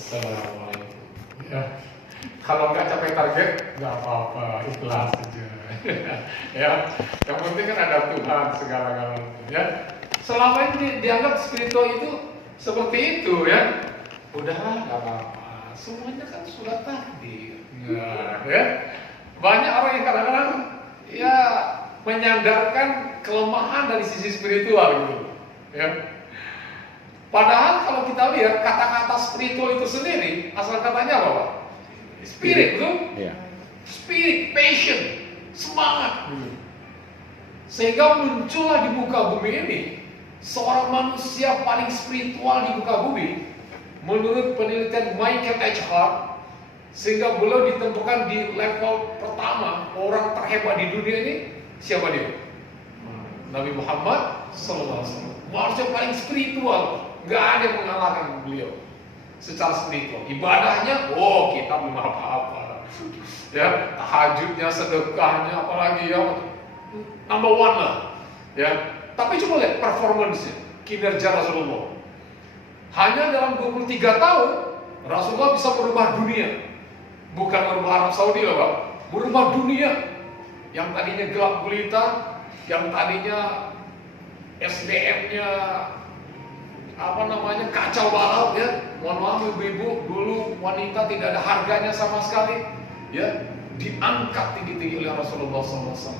Assalamualaikum. Ya, kalau nggak capai target nggak apa-apa, ikhlas saja. Ya, yang penting kan ada Tuhan segala-galanya. Ya, selama ini dianggap spiritual itu seperti itu ya. Udahlah, nggak apa-apa. Semuanya kan sudah takdir. Nah, ya, banyak orang yang kadang-kadang ya menyandarkan kelemahan dari sisi spiritual gitu. Ya. Padahal kalau kita lihat kata-kata spiritual itu sendiri, asal katanya apa, Pak? Spirit, betul? Iya. Spirit, passion, semangat. Sehingga muncullah di muka bumi ini seorang manusia paling spiritual di muka bumi menurut penelitian Michael H. Hart, sehingga beliau ditentukan di level pertama orang terhebat di dunia ini. Siapa dia? Nabi Muhammad SAW. Manusia paling spiritual. Gak ada yang mengalahkan beliau secara spiritual. Ibadahnya, oh kita belum apa-apa. Ya, tahajudnya, sedekahnya, apalagi ya number one lah. Ya, tapi coba lihat performance-nya, kinerja Rasulullah. Hanya dalam 23 tahun Rasulullah bisa merubah dunia. Bukan merubah Arab Saudi loh, Pak. Merubah dunia yang tadinya gelap gulita, yang tadinya SDM-nya kacau balau ya. Mohon maaf ibu-ibu, dulu wanita tidak ada harganya sama sekali ya, diangkat tinggi-tinggi oleh Rasulullah SAW.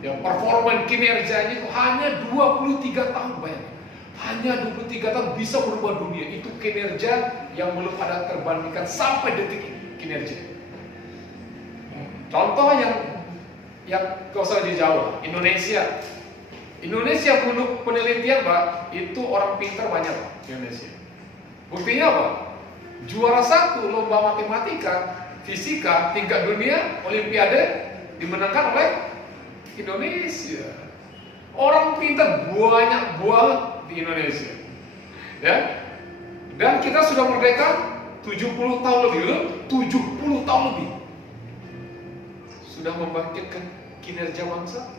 Ya, performa kinerjanya itu hanya 23 tahun, bayangkan. Hanya 23 tahun bisa merubah dunia. Itu kinerja yang belum ada terbandingkan sampai detik ini, kinerja. Contoh yang gak usah jauh, Indonesia menurut penelitian, Pak, itu orang pintar banyak, Pak, Indonesia. Buktinya apa? Juara 1 lomba matematika, fisika tingkat dunia, olimpiade dimenangkan oleh Indonesia. Orang pintar banyak banget di Indonesia. Ya. Dan kita sudah merdeka 70 tahun lebih, 70 tahun lebih. Sudah membangkitkan kinerja bangsa?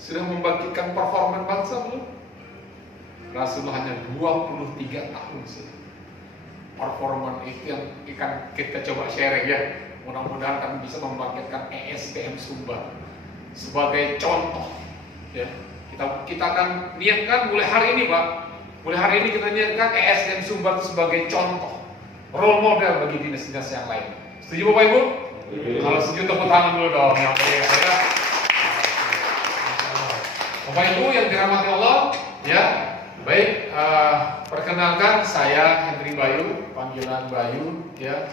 Sudah membangkitkan performa bangsa belum? Rasulullah hanya 23 tahun sudah. Performa itu yang akan kita coba share ya. Mudah-mudahan kami bisa membangkitkan ESDM Sumbar sebagai contoh. Ya, kita akan niatkan mulai hari ini, Pak. Mulai hari ini kita niatkan ESDM Sumbar itu sebagai contoh, role model bagi dinas-dinas yang lain. Setuju Bapak Ibu? Kalau setuju tepuk tangan dulu dong. Yang ya. Bapak Ibu yang dirahmati Allah, ya. Baik, perkenalkan saya Henry Bayu, panggilan Bayu, ya.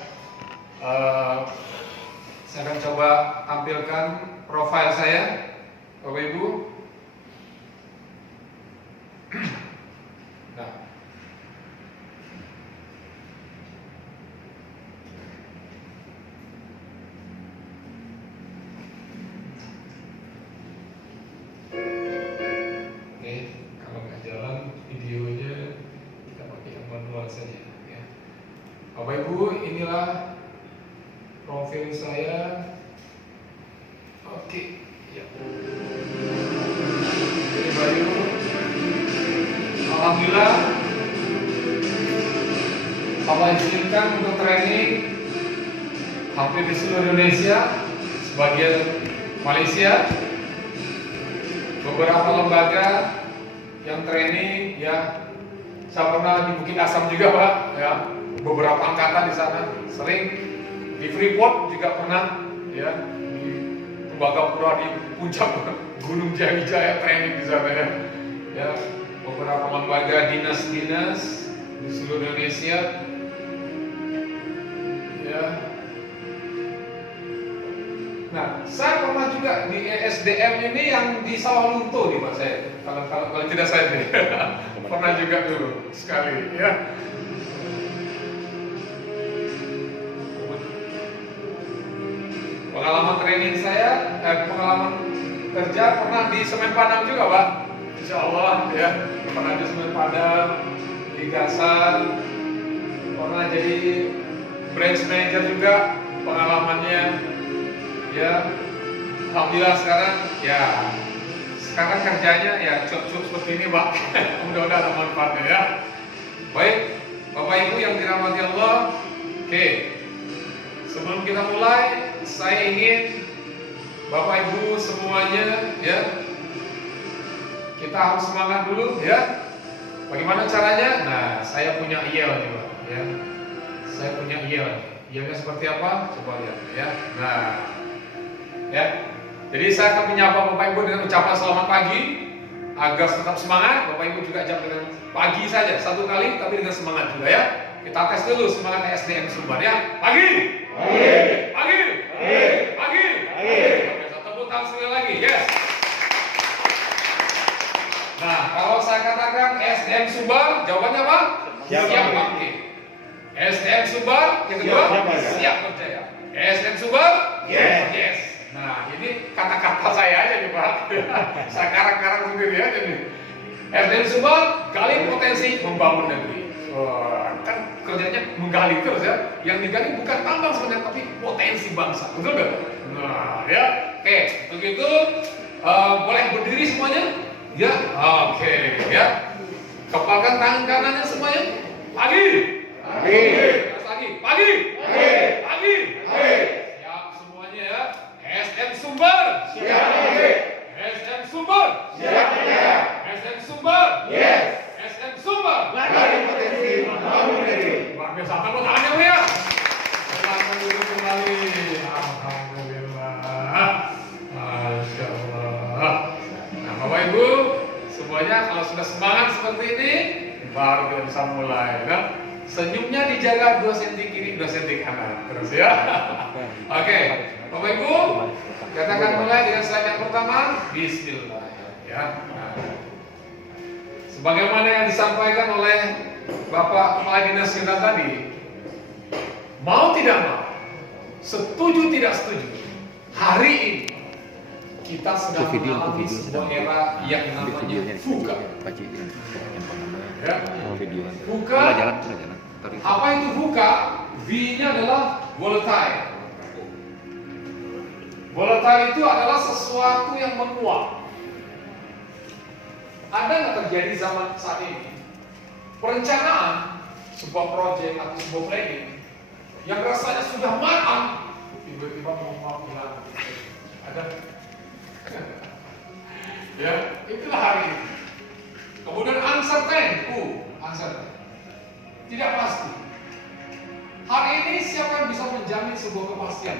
Saya akan coba tampilkan profil saya, Bapak Ibu. Nah. Kalau nggak jalan videonya, kita pakai yang manual saja, ya. Bapak Ibu, inilah profil saya. Oke, ya. Ini Bayu. Alhamdulillah, Allah izinkan untuk training hampir di seluruh Indonesia, sebagian Malaysia, beberapa lembaga yang training, ya. Saya pernah di Bukit Asam juga, Pak, ya. Beberapa angkatan di sana, sering di Freeport juga pernah, ya. Di Tembagapura, di puncak Gunung Jayawijaya training di sana, ya. Ya, beberapa lembaga dinas-dinas di seluruh Indonesia, ya. Nah, saya pernah juga di ESDM ini yang di Sawalunto nih, Pak, saya. Kalau tidak saya nih. Pernah juga dulu sekali, ya. Pengalaman training saya, pengalaman kerja pernah di Semen Padang juga, Pak. Insya Allah, ya. Pernah di Semen Padang, di Gasan, pernah jadi branch manager juga pengalamannya. Ya, alhamdulillah sekarang kerjanya ya cukup seperti ini, Pak. Mudah-mudahan ada manfaatnya, ya. Baik, Bapak Ibu yang dirahmati Allah. Oke, sebelum kita mulai, saya ingin Bapak Ibu semuanya ya, kita harus semangat dulu ya. Bagaimana caranya? Nah, saya punya yel nih Pak ya. Saya punya yel. Yelnya seperti apa? Coba lihat ya. Nah, ya. Jadi saya akan menyapa Bapak Ibu dengan ucapan selamat pagi agar tetap semangat. Bapak Ibu juga jawab dengan pagi saja satu kali, tapi dengan semangat juga ya. Kita tes dulu semangat SDM Sumbar ya. Pagi. Pagi. Pagi. Pagi. Pagi. Pagi. Oke, tepuk tangan sekali lagi. Yes. Nah, kalau saya katakan SDM Sumbar, jawabannya apa? Siap bangkit. SDM Sumbar, yang kedua siap percaya. SDM Sumbar, yes. Nah, ini kata-kata saya aja nih Pak. Saya karang-karang sendiri aja nih. SDM Sumbar, gali potensi membangun negeri. Kan kerjanya menggali terus ya. Yang digali bukan tambang sebenarnya, tapi potensi bangsa. Betul nggak? Nah, ya. Oke, begitu. Boleh berdiri semuanya? Ya, oke, ya. Kepalkan tangan kanannya semuanya. Pagi. Pagi. Terus lagi. Pagi. Pagi. Pagi. Pagi. Siap semuanya ya. SDM Sumbar. Siap. SDM Sumbar. Siap. SDM Sumbar. Yes. SDM Sumbar. Gali potensi membangun negeri. Luar biasa. Tepuk tangannya ya. Silakan duduk kembali. Alhamdulillah. Masya Allah. Nah, Bapak Ibu semuanya kalau sudah semangat seperti ini, baru kita bisa mulai. Nah, senyumnya dijaga 2 cm kiri, 2 cm kanan. Terus ya. Oke, Bapak Ibu, katakan mulai dengan slide yang pertama. Bismillah. Ya. Nah, sebagaimana yang disampaikan oleh Bapak Kepala Dinas kita tadi, mau tidak mau, setuju tidak setuju, hari ini kita sedang mengalami sebuah era yang namanya VUCA. Ya. VUCA, apa itu VUCA? V-nya adalah volatile. Volatile itu adalah sesuatu yang menguap. Ada nggak terjadi zaman saat ini perencanaan sebuah proyek atau sebuah planning yang rasanya sudah matang, tiba-tiba menguap hilang? Ada? Ya, itulah hari ini. Kemudian uncertain, uncertain, tidak pasti. Hari ini siapa yang bisa menjamin sebuah kepastian?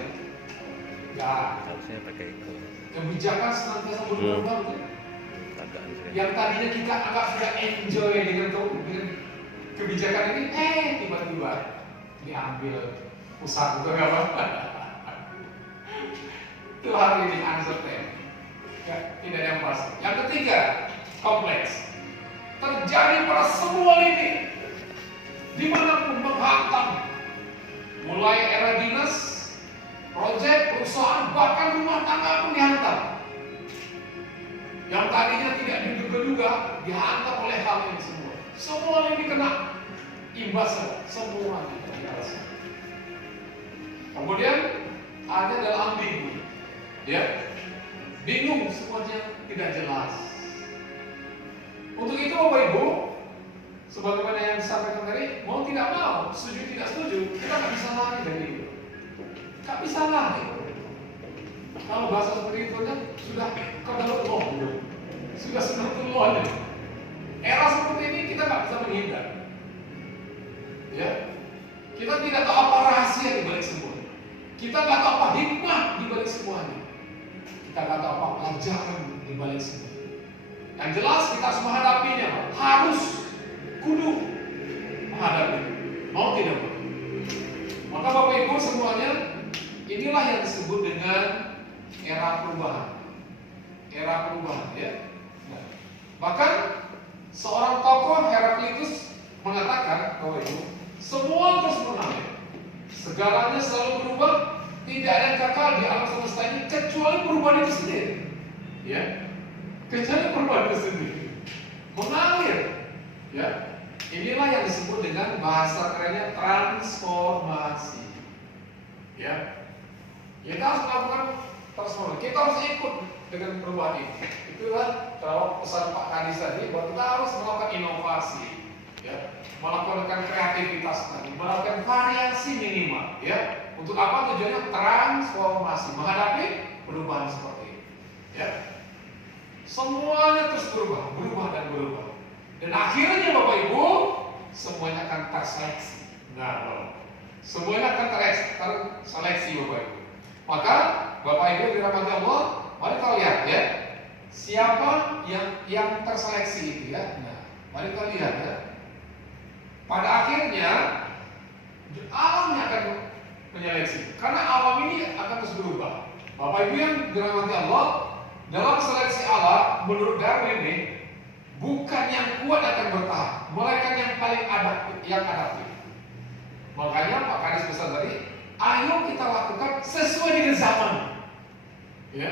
Ya, harusnya pakai itu. Kebijakan senantiasa berubah. Yang tadinya kita agak sudah enjoy dengan kebijakan ini, tiba-tiba diambil pusat itu apa? Itu hari ini uncertain. Ya, tidak yang pasti. Yang ketiga, kompleks. Terjadi pada semua lini, dimanapun menghantam, mulai era dinas, proyek, perusahaan, bahkan rumah tangga pun dihantam. Yang tadinya tidak diduga-duga, dihantam oleh hal ini semua. Semua ini kena imbasnya, semuanya dirasakan. Kemudian ada dalam ambigu, ya. Bingung, semuanya tidak jelas. Untuk itu Bapak Ibu, sebagaimana yang disampaikan tadi, mau tidak mau, setuju tidak setuju, kita nggak bisa lari dari itu. Nggak bisa lari. Kalau bahasa seperti itu kan sudah kedalut loh, sudah loh. Era seperti ini kita nggak bisa menghindar. Ya, kita tidak tahu apa rahasia di balik semua. Kita nggak tahu apa hikmah di balik semuanya. Kita nggak tahu apa pelajaran di balik semua. Yang jelas kita harus menghadapinya, harus kudu menghadapi, mau tidak mau. Maka Bapak Ibu semuanya, inilah yang disebut dengan era perubahan. Era perubahan, ya. Nah, bahkan seorang tokoh Heraklitus mengatakan, Bapak Ibu, semua terus mengalir, segalanya selalu berubah. Tidak ada yang kekal di alam semesta ini kecuali perubahan itu sendiri. Ya, kecuali perubahan itu sendiri mengalir. Ya, inilah yang disebut dengan bahasa kerennya transformasi. Ya, kita harus melakukan transformasi. Kita harus ikut dengan perubahan ini. Itulah kalau pesan Pak Kadis tadi bahwa kita harus melakukan inovasi. Ya, melakukan kreativitas tadi, melakukan variasi minimal, ya. Untuk apa tujuannya? Transformasi, menghadapi perubahan seperti ini, ya. Semuanya terus berubah dan berubah. Dan akhirnya Bapak Ibu, semuanya akan terseleksi. Nah, semuanya akan terseleksi Bapak Ibu. Maka Bapak Ibu dirahmati Allah, mari kita lihat ya, siapa yang terseleksi itu ya. Nah, mari kita lihat ya. Pada akhirnya alamnya akan menyeleksi, karena alam ini akan terus berubah. Bapak Ibu yang dirahmati Allah, dalam seleksi alam menurut Darwin ini, bukan yang kuat akan bertahan, melainkan yang paling adaptif. Makanya Pak Kadis pesan tadi, ayo kita lakukan sesuai dengan zaman, ya,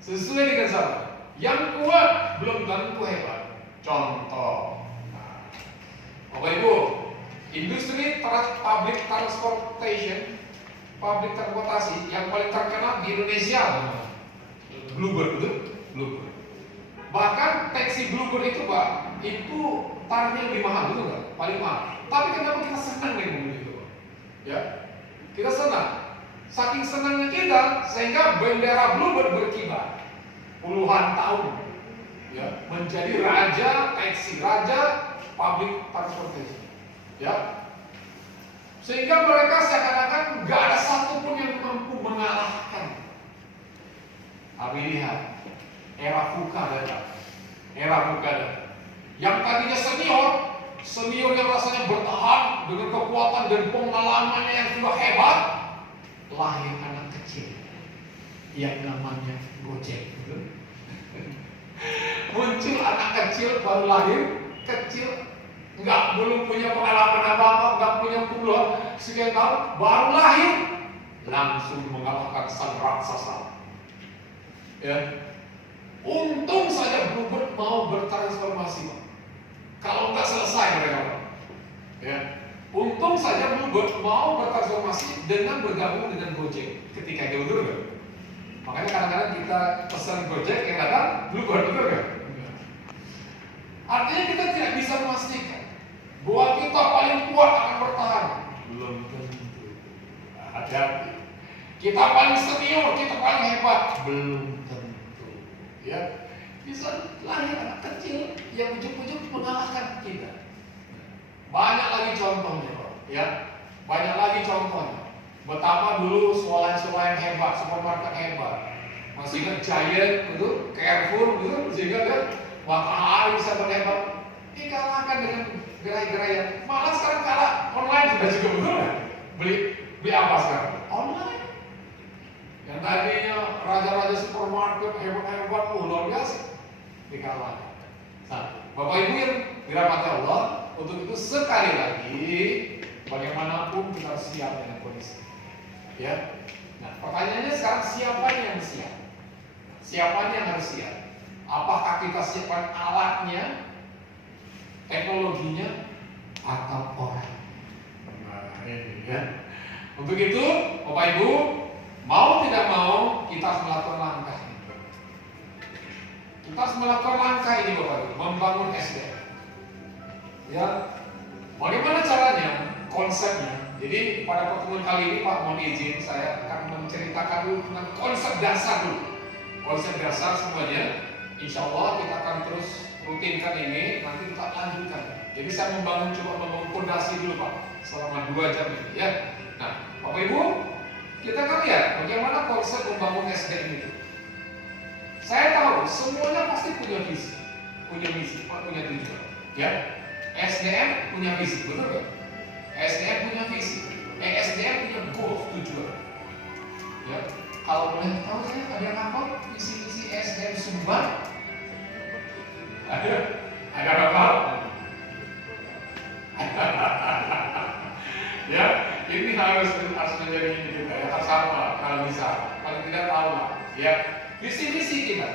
sesuai dengan zaman. Yang kuat belum tentu hebat. Contoh, Bapak Ibu, industri public transportasi yang paling terkenal di Indonesia, Bluebird, betul? Bluebird. Bahkan taksi Bluebird itu Pak, itu tarifnya lebih mahal, betul nggak? Paling mahal. Tapi kenapa kita senang dengan mobil itu, Pak? Ya, kita senang. Saking senangnya kita, sehingga bendera Bluebird berkibar puluhan tahun, ya, menjadi raja taksi, raja public transportation, ya. Sehingga mereka seakan-akan nggak ada satupun yang mampu mengalahkan. Tapi lihat, era VUCA datang. Era VUCA datang. Yang tadinya senior yang rasanya bertahan dengan kekuatan dan pengalamannya yang sudah hebat, lahir anak kecil yang namanya Gojek. Muncul anak kecil baru lahir, kecil, belum punya pengalaman apa-apa, nggak punya puluhan sekian tahun, baru lahir, langsung mengalahkan sang raksasa. Ya, untung saja Bluebird mau bertransformasi, Pak. Kalau nggak selesai mereka, Pak. Ya, untung saja Bluebird mau bertransformasi dengan bergabung dengan Gojek ketika itu, betul nggak? Makanya kadang-kadang kita pesan Gojek yang datang Bluebird, betul nggak? Artinya kita tidak bisa memastikan bahwa kita paling kuat akan bertahan. Belum tentu. Hati-hati. Kita paling senior, kita paling hebat. Belum tentu. Ya, bisa lahir anak kecil yang ujuk-ujuk mengalahkan kita. Banyak lagi contohnya, Pak. Ya, banyak lagi contohnya. Betapa dulu swalayan hebat, supermarket hebat. Masih ingat Giant, betul? Carrefour, betul? Masih ingat kan? Maka bisa berhebat. Dikalahkan dengan gerai-gerai yang malah sekarang kalah online sudah juga, betul kan? Beli apa sekarang? Online. Yang tadinya raja-raja supermarket hebat-hebat, luar biasa, dikalahkan. Nah, Bapak Ibu yang dirahmati Allah, untuk itu sekali lagi bagaimanapun kita harus siap dengan kondisi. Ya. Nah, pertanyaannya sekarang siapa yang siap? Siapa yang harus siap? Apakah kita siapkan alatnya, teknologinya, atau orang? Nah, ini ya. Untuk itu, Bapak Ibu, mau tidak mau kita harus melakukan langkah ini. Kita harus melakukan langkah ini, Bapak Ibu, membangun SDM. Ya, bagaimana caranya? Konsepnya. Jadi pada pertemuan kali ini, Pak, mohon izin saya akan menceritakan dulu tentang konsep dasar dulu. Konsep dasar semuanya. Insya Allah kita akan terus rutinkan ini, nanti kita lanjutkan. Jadi saya coba membangun fondasi dulu, Pak, selama 2 jam ini, ya. Nah, Bapak Ibu, kita akan lihat bagaimana konsep membangun SDM itu. Saya tahu semuanya pasti punya visi, punya misi, punya tujuan, ya. SDM punya visi, betul nggak? SDM punya visi, SDM punya goal, tujuan. Ya, kalau boleh tahu saya ada apa visi-visi SDM Sumbar? Ada apa? Ya, ini harus menjadi ini juga ya, harus sama kalau bisa, paling tidak tahu lah. Ya, visi-visi kita,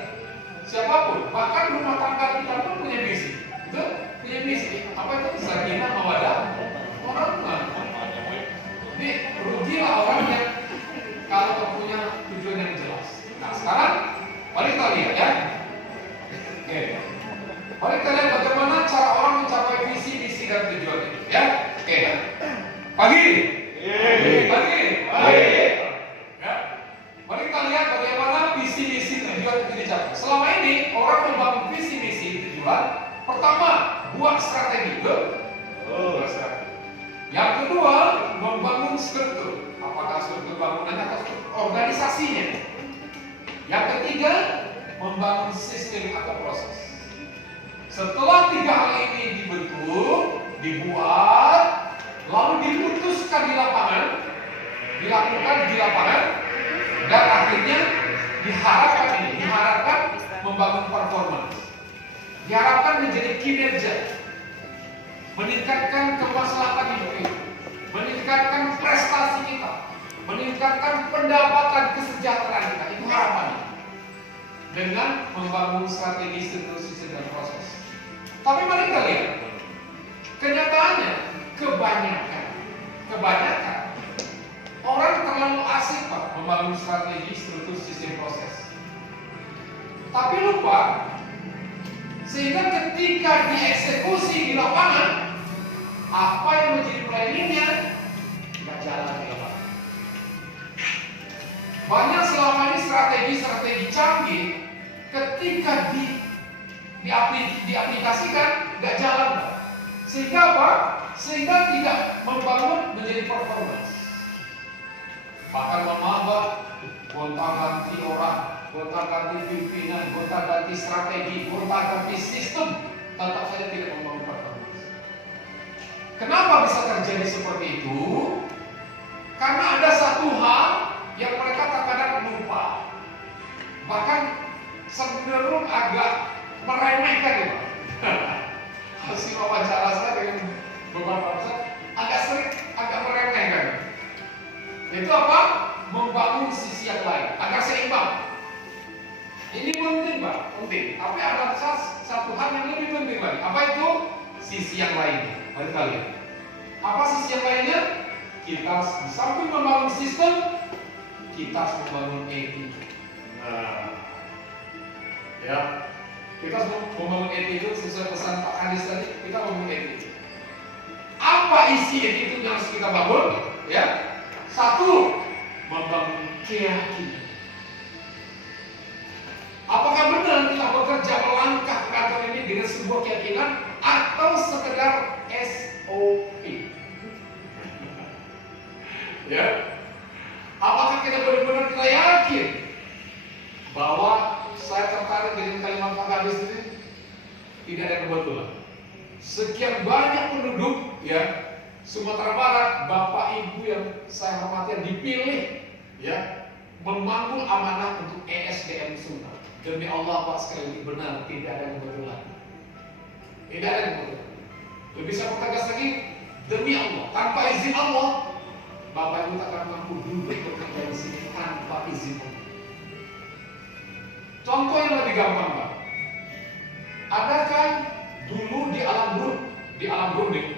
siapapun, bahkan rumah tangga kita pun punya visi, betul? Punya visi. Apa itu? Sakinah mawaddah warahmah. Jadi rugilah orang yang kalau punya tujuan yang jelas. Nah, sekarang mari kita lihat ya. Oke. Mari kita lihat bagaimana cara orang mencapai visi, misi dan tujuan itu. Pagi. Pagi. Ya. Mari kita lihat bagaimana visi misi tujuan itu dicapai. Selama ini orang membangun visi misi tujuan. Pertama, buat strategi. Buat strategi. Yang kedua, membangun struktur. Apakah struktur bangunannya atau struktur organisasinya? Yang ketiga, membangun sistem atau proses. Setelah tiga hal ini dibentuk, dibuat, lalu diputuskan di lapangan, dilakukan di lapangan, dan akhirnya diharapkan membangun performance, diharapkan menjadi kinerja, meningkatkan kemaslahatan hidup kita, meningkatkan prestasi kita, meningkatkan pendapatan kesejahteraan kita. Itu harapannya dengan membangun strategi, struktur, sistem, dan proses. Tapi mari kita lihat kenyataannya, kebanyakan orang terlalu asik Pak membangun strategi, struktur, sistem, proses, tapi lupa sehingga ketika dieksekusi di lapangan, apa yang menjadi planningnya nggak jalan di lapangan. Banyak selama ini strategi canggih ketika diaplikasikan nggak jalan, sehingga apa? Sehingga tidak membangun menjadi performance. Bahkan gonta-ganti orang, gonta-ganti pimpinan, gonta-ganti strategi, gonta-ganti sistem, tetap saja tidak membangun performance. Kenapa bisa terjadi seperti itu? Karena ada satu hal yang mereka terkadang lupa, bahkan cenderung agak meremehkan ya Pak. Hasil wawancara saya dengan beberapa besar agak meremehkan. Itu apa? Membangun sisi yang lain agar seimbang. Ini penting Pak, penting. Tapi ada satu hal yang lebih penting lagi. Apa itu? Sisi yang lain. Mari kita lihat. Apa sisi yang lainnya? Kita di samping membangun sistem, kita harus membangun etika. Ya, kita harus membangun etika sesuai pesan Pak Hadis tadi. Kita membangun etika. Apa isi etika yang harus kita bangun? Ya, satu, membangun keyakinan. Apakah benar kita bekerja melangkah ke kantor ini dengan sebuah keyakinan atau sekedar SOP? Ya, apakah kita benar-benar kita yakin bahwa saya tertarik dengan kalimat Pak Gadis ini? Tidak ada kebetulan. Sekian banyak penduduk ya Sumatera Barat, Bapak Ibu yang saya hormati yang dipilih ya memangku amanah untuk ESDM Sumber. Demi Allah Pak, sekali lagi benar, tidak ada kebetulan. Tidak ada kebetulan. Lebih saya pertegas lagi, demi Allah, tanpa izin Allah, Bapak Ibu tak akan mampu duduk bekerja di sini tanpa izin Allah. Contoh yang lebih gampang Pak, adakah dulu di alam grup nih,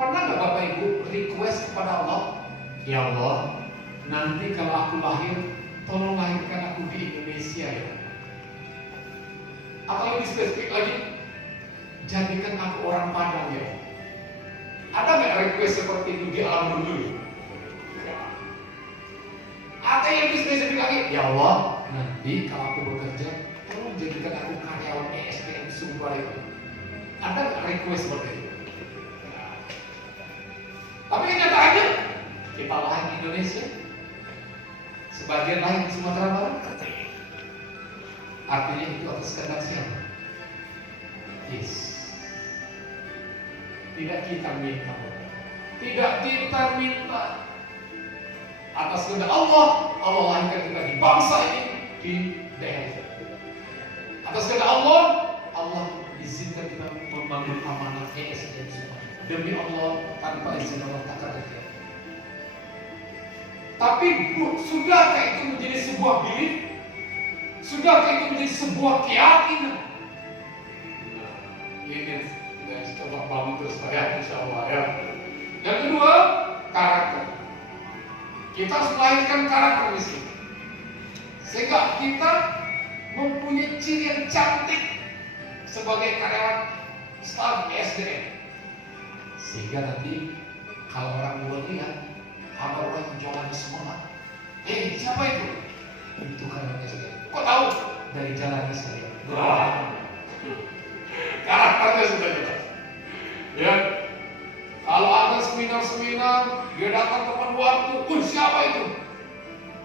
pernah nggak Bapak Ibu request kepada Allah, ya Allah, nanti kalau aku lahir, tolong lahirkan aku di Indonesia ya. Atau lebih spesifik lagi, jadikan aku orang Padang ya. Ada nggak request seperti itu di alam dulu? Atau yang lebih spesifik lagi, ya Allah, nanti kalau aku bekerja, tolong jadikan aku karyawan ESDM Sumber itu. Ada nggak request seperti itu? Tapi kenyataannya, kita lahir di Indonesia, sebagian lahir di Sumatera Barat. Artinya itu atas kehendak siapa? Yes. Tidak kita minta. Tidak kita minta. Atas kehendak Allah, Allah lahirkan kita di bangsa ini, di daerah ini. Atas kehendak Allah, Allah izinkan kita membangun amanah ESDM semua. Demi Allah, tanpa izin Allah tak akan terjadi. Tapi sudahkah itu menjadi sebuah belief? Sudahkah itu menjadi sebuah keyakinan? Ini kita coba bangun terus ya, insya Allah ya. Yang kedua, karakter. Kita harus melahirkan karakter di sini, sehingga kita mempunyai ciri yang cantik sebagai karyawan staf SDM, sehingga nanti Kalau orang luar lihat, ada orang yang jualannya semangat. Siapa itu? Itu karyawan SDM. Kok tahu? Dari jalannya saja. Karakternya sudah jelas. Ya. Kalau ada seminar-seminar, dia datang tepat waktu. Siapa itu?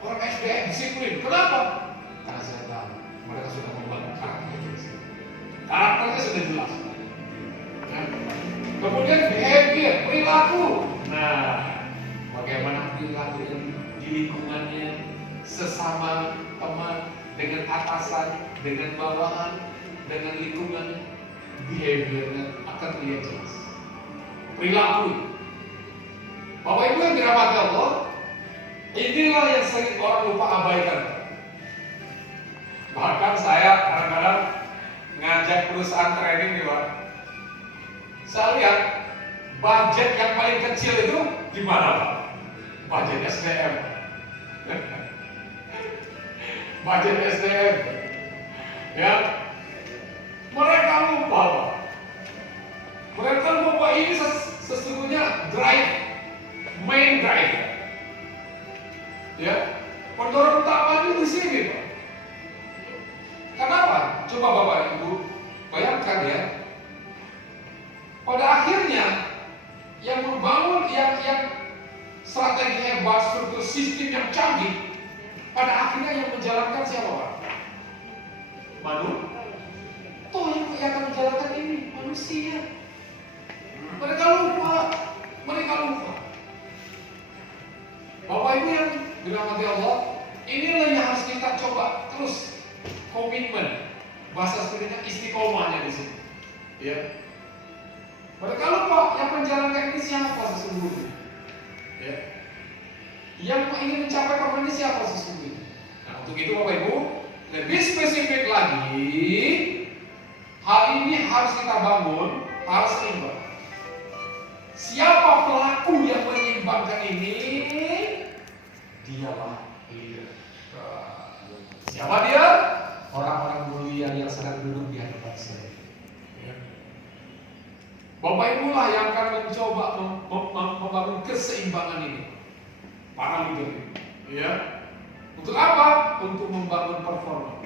Orang SDM disiplin. Kenapa? Karena saya tahu mereka sudah membangun karakternya. Karakternya sudah jelas. Ya. Kemudian behavior, perilaku. Nah, bagaimana perilaku di lingkungannya, sesama teman, dengan atasan, dengan bawahan, dengan lingkungan, behaviornya akan terlihat jelas. Perilaku. Bapak Ibu yang dirahmati Allah, inilah yang sering orang lupa abaikan. Bahkan saya kadang-kadang ngajak perusahaan training nih Pak. Saya lihat budget yang paling kecil itu di mana Pak? Budget SDM. Budget SDM. Ya. Mereka lupa Pak. Mereka lupa ini sesungguhnya main drive. Ya. Pendorong utama di sini Pak. Kenapa? Coba Bapak Ibu bayangkan ya. Pada akhirnya yang membangun yang strategi hebat, struktur sistem yang canggih, pada akhirnya yang menjalankan siapa Pak? Toh yang akan menjalankan ini manusia. Mereka lupa. Bapak Ibu yang dirahmati Allah, inilah yang harus kita coba terus komitmen. Bahasa sebenarnya istiqomahnya di sini. Ya. Mereka lupa yang menjalankan ini siapa sesungguhnya. Ya. Yang ingin mencapai permen ini siapa sesungguhnya. Nah, untuk itu Bapak Ibu, lebih spesifik lagi, hal ini harus kita bangun, harus seimbang. Siapa pelaku yang menyeimbangkan ini? Dialah leader. Siapa dia? Orang-orang mulia yang sedang duduk di hadapan saya. Ya. Bapak Ibu lah yang akan mencoba membangun keseimbangan ini. Para leader ini. Ya. Untuk apa? Untuk membangun performa.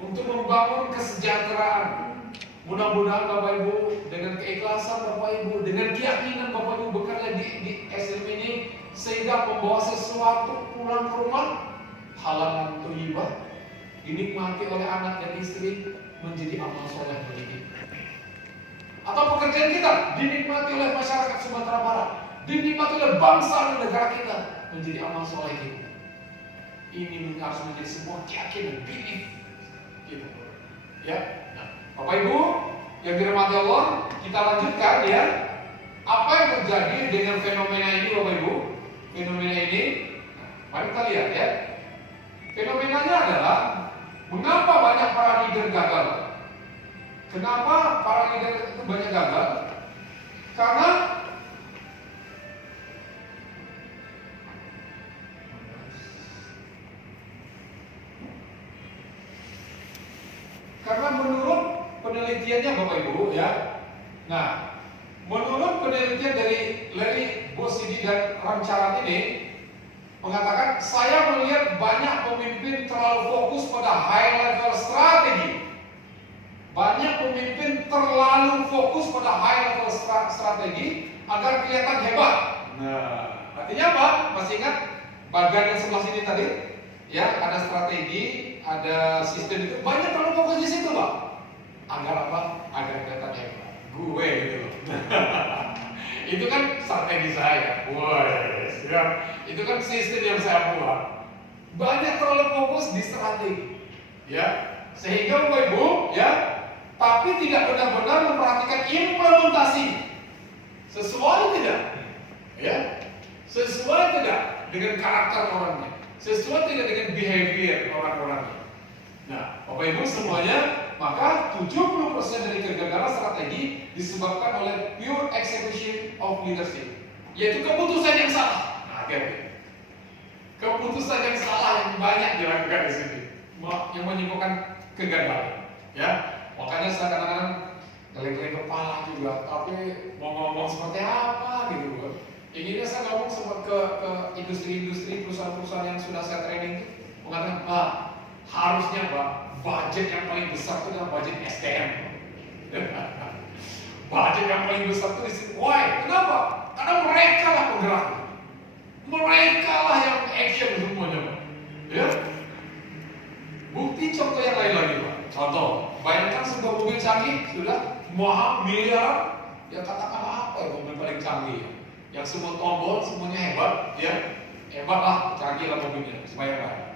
Untuk membangun kesejahteraan. Mudah-mudahan Bapak Ibu dengan keikhlasan Bapak Ibu, dengan keyakinan Bapak Ibu bekerja di SM ini sehingga membawa sesuatu pulang ke rumah, halangan thayyibah dinikmati oleh anak dan istri menjadi amal soleh bagi kita. Atau pekerjaan kita dinikmati oleh masyarakat Sumatera Barat, dinikmati oleh bangsa dan negara kita menjadi amal soleh kita. Ini harus menjadi sebuah keyakinan, belief kita. Ya. Bapak Ibu yang dirahmati Allah, kita lanjutkan ya. Apa yang terjadi dengan fenomena ini Bapak Ibu? Fenomena ini, mari kita lihat ya. Fenomenanya adalah mengapa banyak para leader gagal? Kenapa para leader itu banyak gagal? Karena menurut penelitiannya Bapak Ibu ya. Nah, menurut penelitian dari Larry Bossidy dan Ramcharan ini mengatakan, saya melihat banyak pemimpin terlalu fokus pada high level strategi. Banyak pemimpin terlalu fokus pada high level strategi agar kelihatan hebat. Nah, artinya apa? Masih ingat bagian yang sebelah sini tadi? Ya, ada strategi, ada sistem itu. Banyak terlalu fokus di situ, Pak. Agar apa? Agar kelihatan hebat. Gue gitu loh. Itu kan strategi saya. Wah, ya. Itu kan sistem yang saya buat. Banyak terlalu fokus di strategi. Ya. Sehingga Bapak Ibu, ya, tapi tidak benar-benar memperhatikan implementasi. Sesuai tidak? Ya. Sesuai tidak dengan karakter orangnya? Sesuai tidak dengan behavior orang-orangnya? Nah, Bapak Ibu semuanya, maka 70% dari kegagalan strategi disebabkan oleh pure execution of leadership, yaitu keputusan yang salah. Nah, keputusan yang salah yang banyak dilakukan di sini, yang menyebabkan kegagalan. Ya, makanya saya kadang-kadang geleng-geleng kepala juga, tapi mau ngomong seperti apa gitu, Inginnya saya ngomong sempat ke industri-industri, perusahaan-perusahaan yang sudah saya training, mengatakan, Pak, harusnya Pak, budget yang paling besar itu adalah budget STM. Budget yang paling besar itu di sini. Why? Kenapa? Karena mereka lah penggerak. Mereka lah yang action semuanya, Pak. Ya. Bukti contoh yang lain lagi, Pak. Contoh, bayangkan sebuah mobil canggih sudah mahal miliar, ya katakanlah apa ya mobil paling canggih ya? Yang semua tombol semuanya hebat, ya hebat lah, canggih lah mobilnya, bayangkan.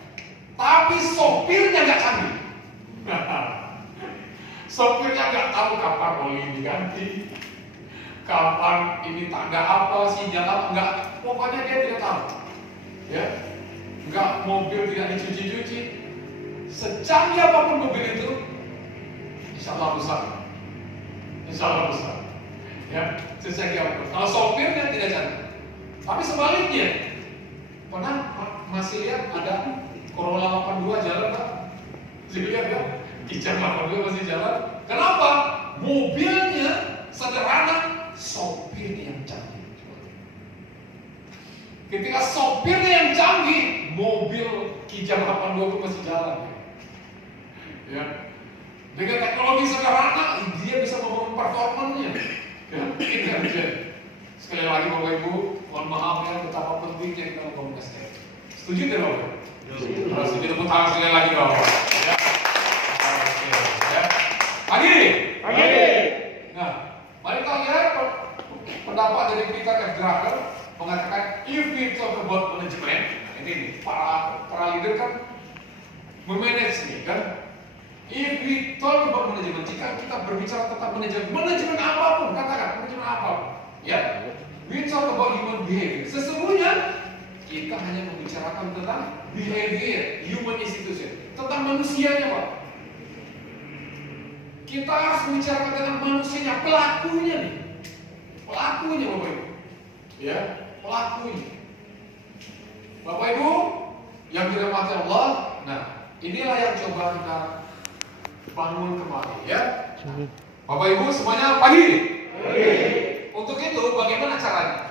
Tapi sopirnya nggak canggih. Sopirnya nggak tahu kapan oli diganti, kapan ini tangga apa sih jalan nggak, pokoknya dia tidak tahu. Ya, nggak, mobil tidak dicuci-cuci. Secanggih apapun mobil itu, insya Allah besar. Insya Allah besar. Ya, secanggih apapun. Kalau sopirnya tidak canggih. Tapi sebaliknya, pernah masih lihat ada Corolla 82 jalan, Pak? Masih lihat ya? Kijang 82 masih jalan. Kenapa? Mobilnya sederhana, sopirnya yang canggih. Ketika sopirnya yang canggih, mobil Kijang 82 itu masih jalan. Ya. Dengan teknologi sederhana, dia bisa membangun performanya. Ya, intelijen. Sekali lagi Bapak Ibu, mohon maaf ya, betapa pentingnya kita membangun SDM. Setuju tidak Bapak Ibu? Harus setuju, tepuk tangan sekali lagi Bapak. Ya. Ya. Pagi. Nah, mari kita lihat pendapat dari Peter F. Drucker mengatakan, if we talk about management, ini para leader kan memanage nih kan. If we talk about manajemen, jika kita berbicara tentang manajemen apapun, katakan manajemen apapun, ya, we talk about human behavior. Sesungguhnya kita hanya membicarakan tentang behavior, human institution, tentang manusianya, Pak. Kita harus membicarakan tentang manusianya, pelakunya nih, pelakunya, Bapak Ibu, ya, pelakunya. Bapak Ibu yang dirahmati Allah, nah inilah yang coba kita bangun kembali, ya. Bapak Ibu semuanya pagi. Untuk itu bagaimana caranya?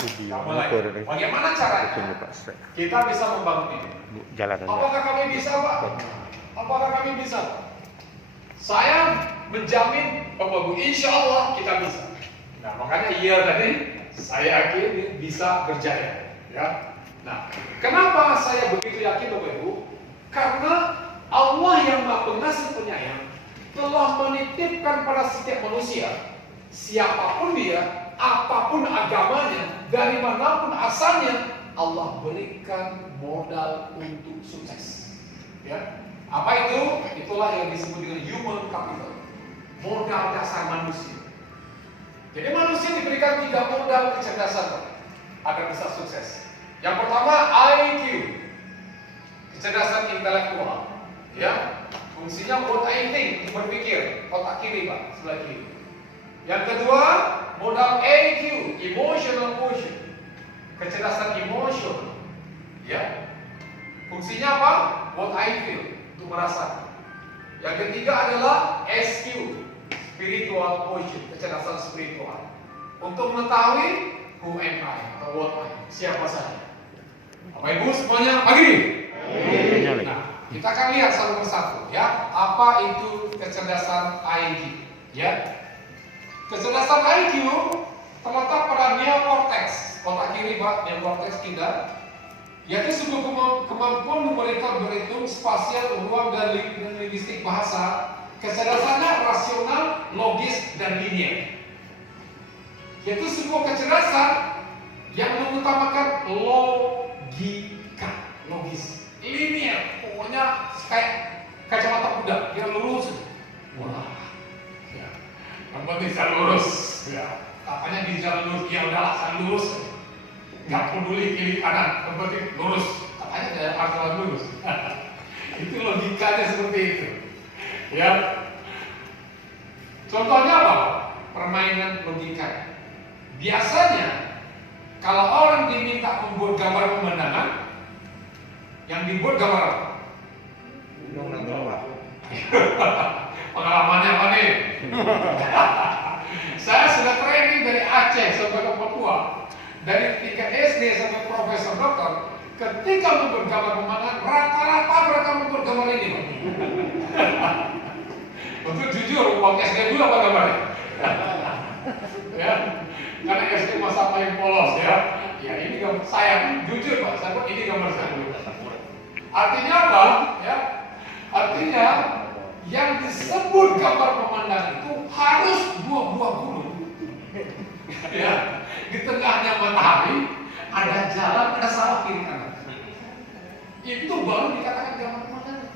Bagaimana caranya kita bisa membangun ini? Apakah kami bisa, Pak? Apakah kami bisa? Saya menjamin Bapak Ibu, insya Allah kita bisa. Nah makanya iya tadi saya yakin bisa berjaya, ya. Nah kenapa saya begitu yakin Bapak Ibu? Karena Allah yang Maha Pengasih Penyayang telah menitipkan pada setiap manusia, siapapun dia, apapun agamanya, dari manapun asalnya, Allah berikan modal untuk sukses. Ya, apa itu? Itulah yang disebut dengan human capital, modal dasar manusia. Jadi manusia diberikan 3 modal kecerdasan agar bisa sukses. Yang pertama IQ, kecerdasan intelektual, ya. Fungsinya what I think, berpikir, otak kiri Pak, sebelah kiri. Yang kedua, modal EQ, emotional quotient, kecerdasan emosional. Ya. Fungsinya apa? What I feel, untuk merasakan. Yang ketiga adalah SQ, spiritual quotient, kecerdasan spiritual, untuk mengetahui who am I atau what I, siapa saya. Bapak Ibu semuanya pagi. Nah, kita akan lihat satu persatu, ya. Apa itu kecerdasan IQ? Ya. Kecerdasan IQ terletak pada neokortex, otak kiri Pak, neokortex kita, yaitu sebuah kemampuan numerical berhitung spasial, ruang dan linguistik bahasa. Kecerdasannya rasional, logis dan linear. Yaitu sebuah kecerdasan yang mengutamakan logika, logis, linear. Pokoknya kayak kacamata kuda, dia lurus. Wah, ya. Yang penting saya lurus. Ya. Katanya di jalan lurus, ya udahlah saya lurus. Gak peduli kiri kanan, yang penting lurus. Katanya ada aturan lurus. Itu logikanya seperti itu. Ya. Contohnya apa? Permainan logika. Biasanya kalau orang diminta membuat gambar pemandangan, yang dibuat gambar apa? Pengalamannya apa nih? Saya sudah training dari Aceh sampai ke Papua. dari tingkat SD sampai profesor doktor, ketika membuat gambar pemandangan, rata-rata mereka membuat gambar ini, Pak. Untuk jujur, uang SD dulu apa gambarnya? Ya, karena SD masa paling polos ya. Ya ini gambar saya pun jujur Pak, saya pun ini gambar saya dulu. Artinya apa? Ya, artinya yang disebut gambar pemandangan itu harus buah-buah gunung. Ya, di tengahnya matahari ada jalan, ada sawah kiri kanan. Itu baru dikatakan gambar pemandangan.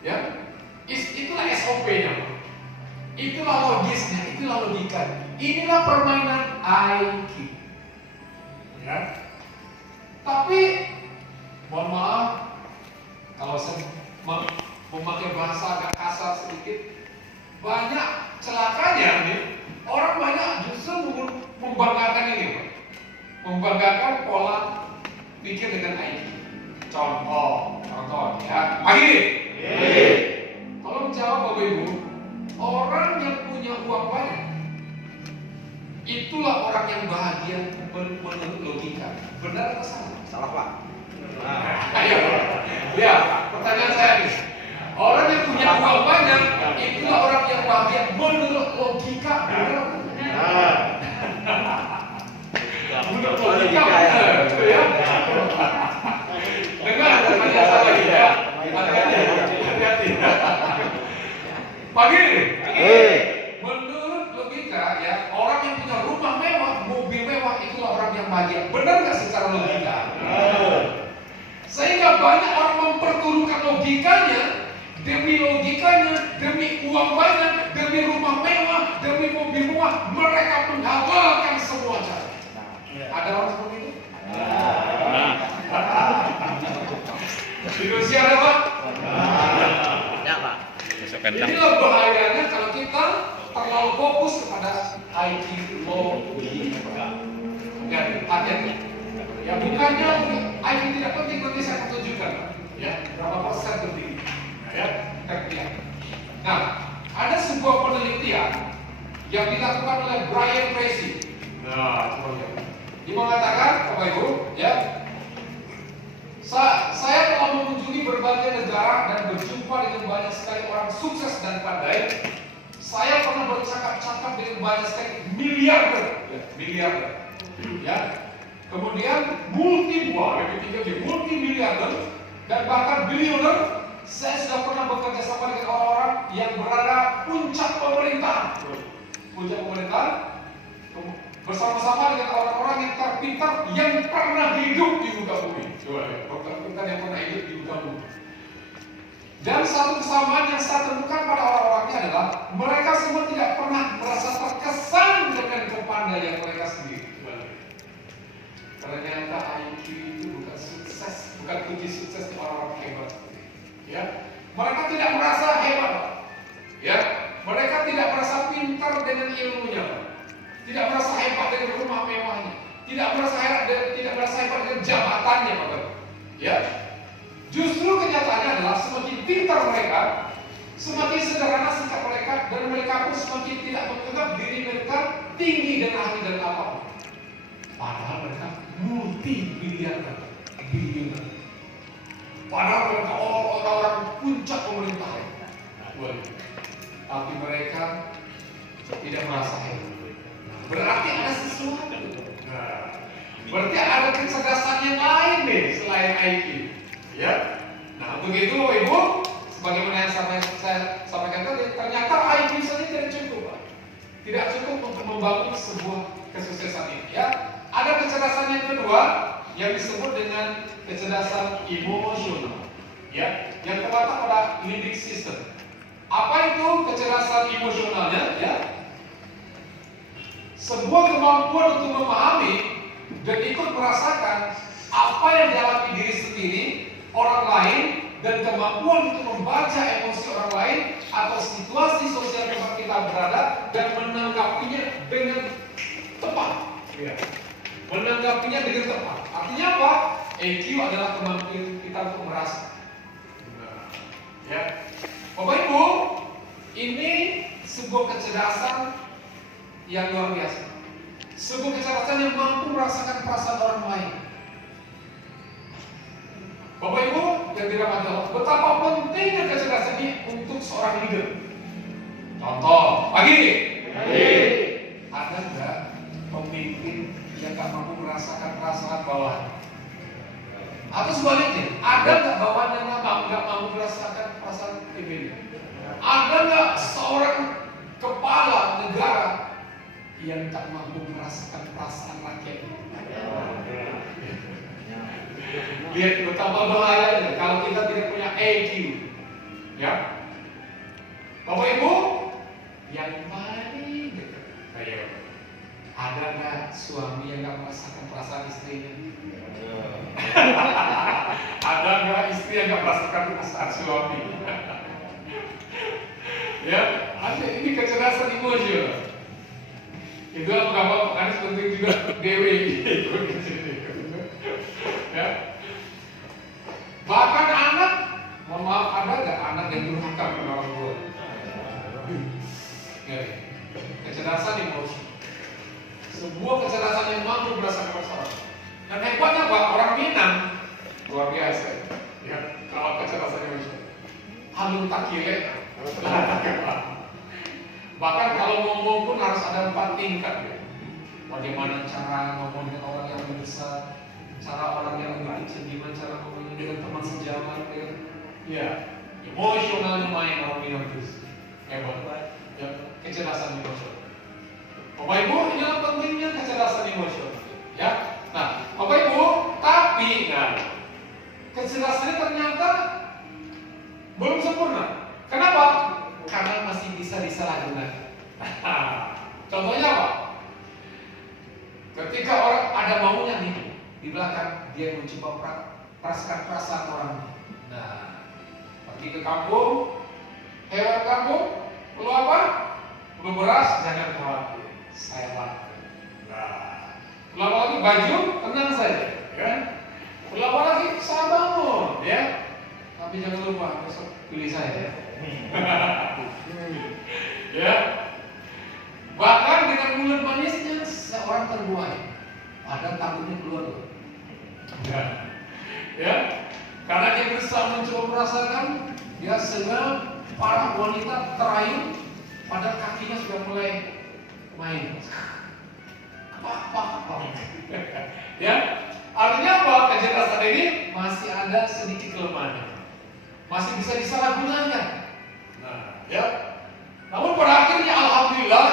Ya, itulah SOP-nya, itulah logisnya, itulah logikanya. Inilah permainan IQ. Ya, tapi mohon maaf kalau saya memakai bahasa agak kasar sedikit, banyak celakanya nih. Orang banyak justru membanggakan ini, Pak. Membanggakan pola pikir dengan IQ. Contoh ya. Pagi. Tolong jawab Bapak Ibu, orang yang punya uang banyak, itulah orang yang bahagia menurut logika. Benar atau salah? Salah, Pak. Ayo, lihat pertanyaan saya nih. Orang yang punya uang banyak, itulah orang yang bahagia menurut logika. Benar? Menurut logika benar, gitu ya. Dengar pertanyaan saya lagi ya. Hati-hati. Pagi. Menurut logika ya, orang yang punya rumah mewah, mobil mewah, itulah orang yang bahagia. Benar nggak secara logika? Sehingga banyak orang memperturutkan logikanya, demi uang banyak, demi rumah mewah, demi mobil mewah, mereka menghalalkan semua cara. Ada orang seperti itu? Di Indonesia ada Pak? Ya, Pak. Inilah bahayanya kalau kita terlalu fokus kepada IQ logika. Hati-hati. Ya bukannya IQ tidak penting, nanti saya akan tunjukkan, ya berapa persen penting. Ya, nah, ada sebuah penelitian yang dilakukan oleh Brian Tracy. Nah, coba lihat. Dia mengatakan, Bapak Ibu, ya, saya telah mengunjungi berbagai negara dan berjumpa dengan banyak sekali orang sukses dan pandai. Saya pernah bercakap-cakap dengan banyak sekali miliarder, ya. Kemudian multi miliarder dan bahkan bilioner. Saya sudah pernah bekerja sama dengan orang-orang yang berada puncak pemerintahan, bersama-sama dengan orang-orang yang terpintar yang pernah hidup di muka bumi. Coba lihat, orang terpintar yang pernah hidup di muka bumi. Dan satu kesamaan yang saya temukan pada orang-orangnya adalah mereka semua tidak pernah merasa terkesan dengan kepandaian mereka sendiri. Ternyata IQ itu bukan sukses, bukan kunci sukses orang-orang hebat. Ya, mereka tidak merasa hebat, ya, mereka tidak merasa pintar dengan ilmunya, tidak merasa hebat dengan rumah mewahnya, tidak merasa hebat dengan jabatannya, Bapak. Ya, justru kenyataannya adalah semakin pintar mereka, semakin sederhana sikap mereka, dan mereka pun semakin tidak menganggap diri mereka tinggi dan ahli dan apapun. Padahal mereka multi miliarder, bilioner. Padahal mereka orang-orang puncak pemerintahan. Tapi mereka tidak merasa hebat. Berarti ada sesuatu. Berarti ada kecerdasan yang lain nih selain IQ. Ya. Nah, begitu Ibu, sebagaimana yang saya sampaikan tadi, ternyata IQ saja tidak cukup, Pak. Tidak cukup untuk membangun sebuah kesuksesan ini. Ya. Ada kecerdasan yang kedua yang disebut dengan kecerdasan emosional, ya, yang terletak pada limbic system. Apa itu kecerdasan emosionalnya? Ya, sebuah kemampuan untuk memahami dan ikut merasakan apa yang dialami diri sendiri, orang lain, dan kemampuan untuk membaca emosi orang lain atau situasi sosial tempat kita berada dan menanggapinya dengan tepat. Ya. Menanggapinya dengan tepat. Artinya apa? EQ adalah kemampuan kita untuk merasa. Ya, Bapak Ibu, ini sebuah kecerdasan yang luar biasa. sebuah kecerdasan yang mampu merasakan perasaan orang lain. Bapak Ibu yang dirahmati Allah, betapa pentingnya kecerdasan ini untuk seorang leader. Contoh, pagi ini, ada nggak pemimpin yang nggak mampu merasakan perasaan bawahan? Atau sebaliknya, ada nggak bawahan yang nggak mampu merasakan perasaan pemimpin? Ada nggak seorang kepala negara yang tak mampu merasakan perasaan rakyat? Lihat betapa bahayanya kalau kita tidak punya EQ, ya. Bapak Ibu, yang paling dekat, ayo, ada nggak suami yang nggak merasakan perasaan istrinya? Ada nggak istri yang nggak merasakan perasaan suami? Ya, ada. Ini kecerdasan emosional. Itu apa kan penting juga Dewi. Ya. Bahkan anak, mohon maaf, ada nggak anak yang durhaka pada orang tua? Ya. Kecerdasan emosi. Sebuah kecerdasan yang mampu merasakan perasaan. Dan hebatnya Pak, orang Minang luar biasa. Ya, kalau kecerdasan emosi. Halun takile. Bahkan kalau ngomong pun harus ada 4 tingkat ya. Bagaimana cara ngomong dengan orang yang lebih besar, cara orang yang lebih kecil, gimana cara ngomong dengan teman sejawat ya. Emosionalnya main orang Minang terus. Hebat. Ya, kecerdasan emosional. Bapak Ibu, inilah pentingnya kecerdasan emosional. Ya. Nah, Bapak Ibu, tapi kecerdasannya ternyata belum sempurna. Kenapa? Karena masih bisa disalahgunakan. Contohnya apa? Ketika orang ada maunya nih di belakang, dia mencoba perasaan orang. Nah, pergi ke kampung, hewan kampung, perlu apa? Perlu beras, jangan khawatir, saya lakukan. Nah, perlu apa lagi? Baju, tenang saja, kan? Perlu apa lagi? Saya bangun, ya. Tapi jangan lupa besok pilih saya, ya. Ya. Bahkan dengan mulut manisnya seorang terbuai, ada takutnya keluar. Ya. Karena dia berusaha mencoba merasakan, dia sedang para wanita terayu, padahal kakinya sudah mulai main. Apa? Ya. Artinya apa? Kecerdasan ini masih ada sedikit kelemahan, masih bisa disalahgunakan. Nah, ya. Namun pada akhirnya alhamdulillah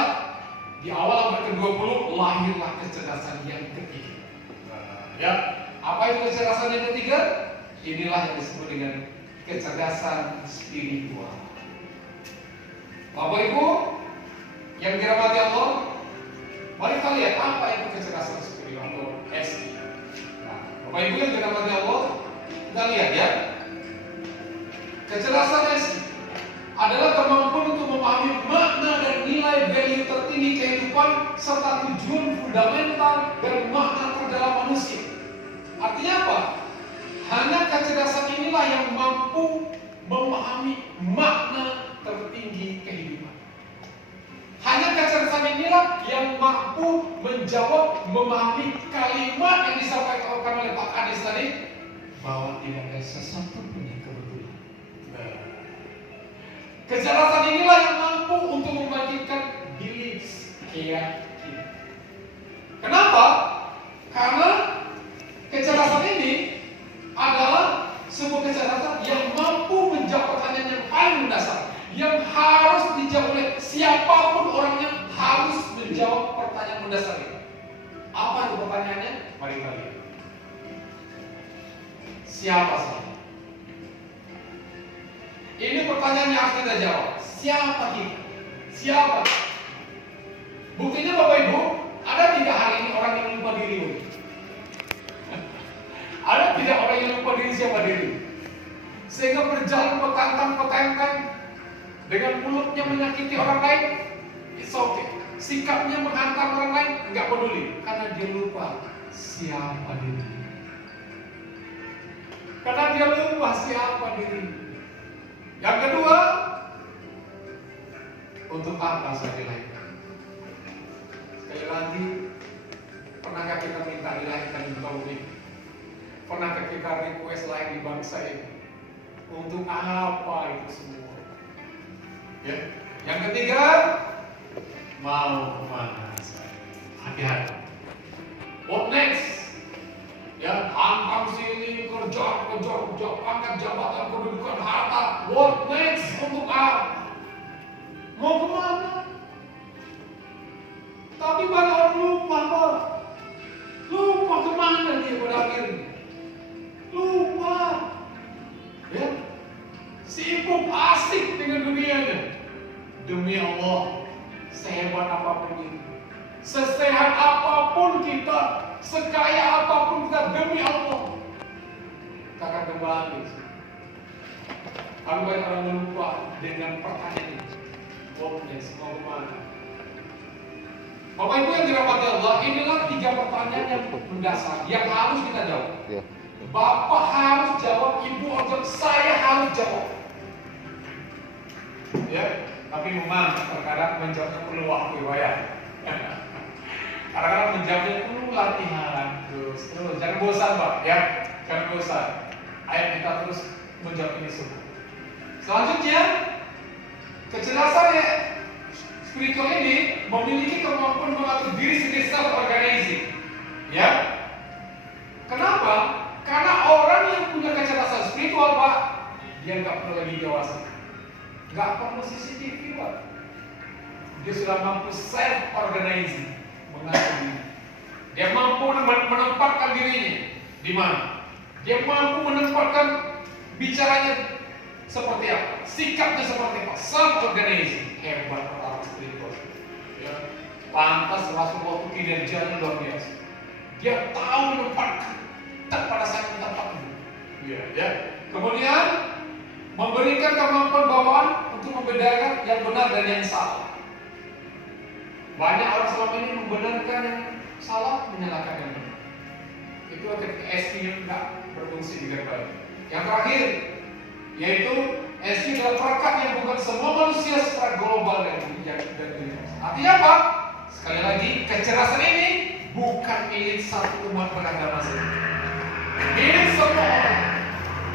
di awal abad ke-20 lahirlah kecerdasan yang ketiga. Ya, apa itu kecerdasan yang ketiga? Inilah yang disebut dengan kecerdasan spiritual. Bapak Ibu yang dirahmati Allah, mari kita lihat apa itu kecerdasan spiritual atau SI. Nah, Bapak Ibu yang dirahmati Allah, kita lihat ya. Kecerdasan SI adalah kemampuan untuk memahami makna dan nilai value tertinggi kehidupan serta tujuan fundamental dan makna terdalam manusia. Artinya apa? Hanya kecerdasan inilah yang mampu memahami makna tertinggi kehidupan. Hanya kecerdasan inilah yang mampu menjawab, memahami kalimat yang disampaikan oleh Pak Kadis tadi, bahwa tidak ada sesuatu pun yang kebetulan. Kecerdasan inilah yang mampu untuk membangkitkan belief, keyakinan. Kenapa? Karena kecerdasan ini adalah sebuah kecerdasan yang mampu menjawab pertanyaan yang paling mendasar, yang harus dijawab oleh siapapun orangnya, harus menjawab pertanyaan mendasar ini. Apa itu pertanyaannya? Mari kita lihat. Siapa saya? Ini pertanyaan yang harus kita jawab. Siapa kita? Siapa? Buktinya Bapak Ibu, ada tidak hari ini orang yang lupa diri? Ada tidak orang yang lupa diri siapa diri? Sehingga berjalan petantang-petenteng dengan mulutnya menyakiti orang lain, it's okay. Sikapnya menghantam orang lain, nggak peduli, karena dia lupa siapa diri. Karena dia lupa siapa diri. Yang kedua, untuk apa saya dilahirkan? Sekali lagi, Pernahkah kita minta dilahirkan di muka bumi? Pernahkah kita request lain di bangsa ini? Untuk apa itu semua? Ya. Yang ketiga, mau kemana saya? Hati-hati. What next? Ya, angkat sini, kerja, pangkat jabatan, kedudukan, harta. What next? Untuk apa? Mau kemana? Tapi banyak orang lupa, Pak. Lupa kemana dia pada akhirnya. Lupa. Ya. Sibuk asik dengan dunianya. Demi Allah, sehebat apapun itu, sesehat apapun kita, sekaya apapun kita, demi Allah, kita akan kembali. Tapi banyak orang lupa dengan pertanyaan ini. Mau kemana? Bapak Ibu yang dirahmati Allah, inilah 3 pertanyaan yang mendasar yang harus kita jawab. Bapak harus jawab, Ibu harus jawab, saya harus jawab. Ya, tapi memang terkadang menjawabnya perlu waktu ya. Kadang-kadang menjawabnya perlu latihan terus. Jangan bosan Pak, ya, jangan bosan. Ayo kita terus menjawab ini semua. Selanjutnya, kecerdasan spiritual ini memiliki kemampuan mengatur diri sendiri self-organizing. Ya, kenapa? Karena orang yang punya kecerdasan spiritual Pak, dia nggak perlu lagi dewasa. Nggak perlu CCTV Pak. Dia sudah mampu self-organizing, mengatur diri. Dia mampu menempatkan dirinya di mana. Dia mampu menempatkan bicaranya seperti apa, sikapnya seperti apa, self-organizing. Hebat orang spiritual. Ya. Pantas Rasulullah itu kinerjanya luar biasa. Dia tahu menempatkan pada saat yang tepat. Ya. Kemudian memberikan kemampuan bawaan untuk membedakan yang benar dan yang salah. Banyak orang selama ini membenarkan yang salah, menyalahkan yang benar. Itu ketika SQ-nya tidak berfungsi dengan baik. Yang terakhir, yaitu SQ adalah perangkat yang bukan semua manusia secara global dan universal. Artinya apa? Sekali lagi, kecerdasan ini bukan milik satu umat beragama saja. Milik semua orang.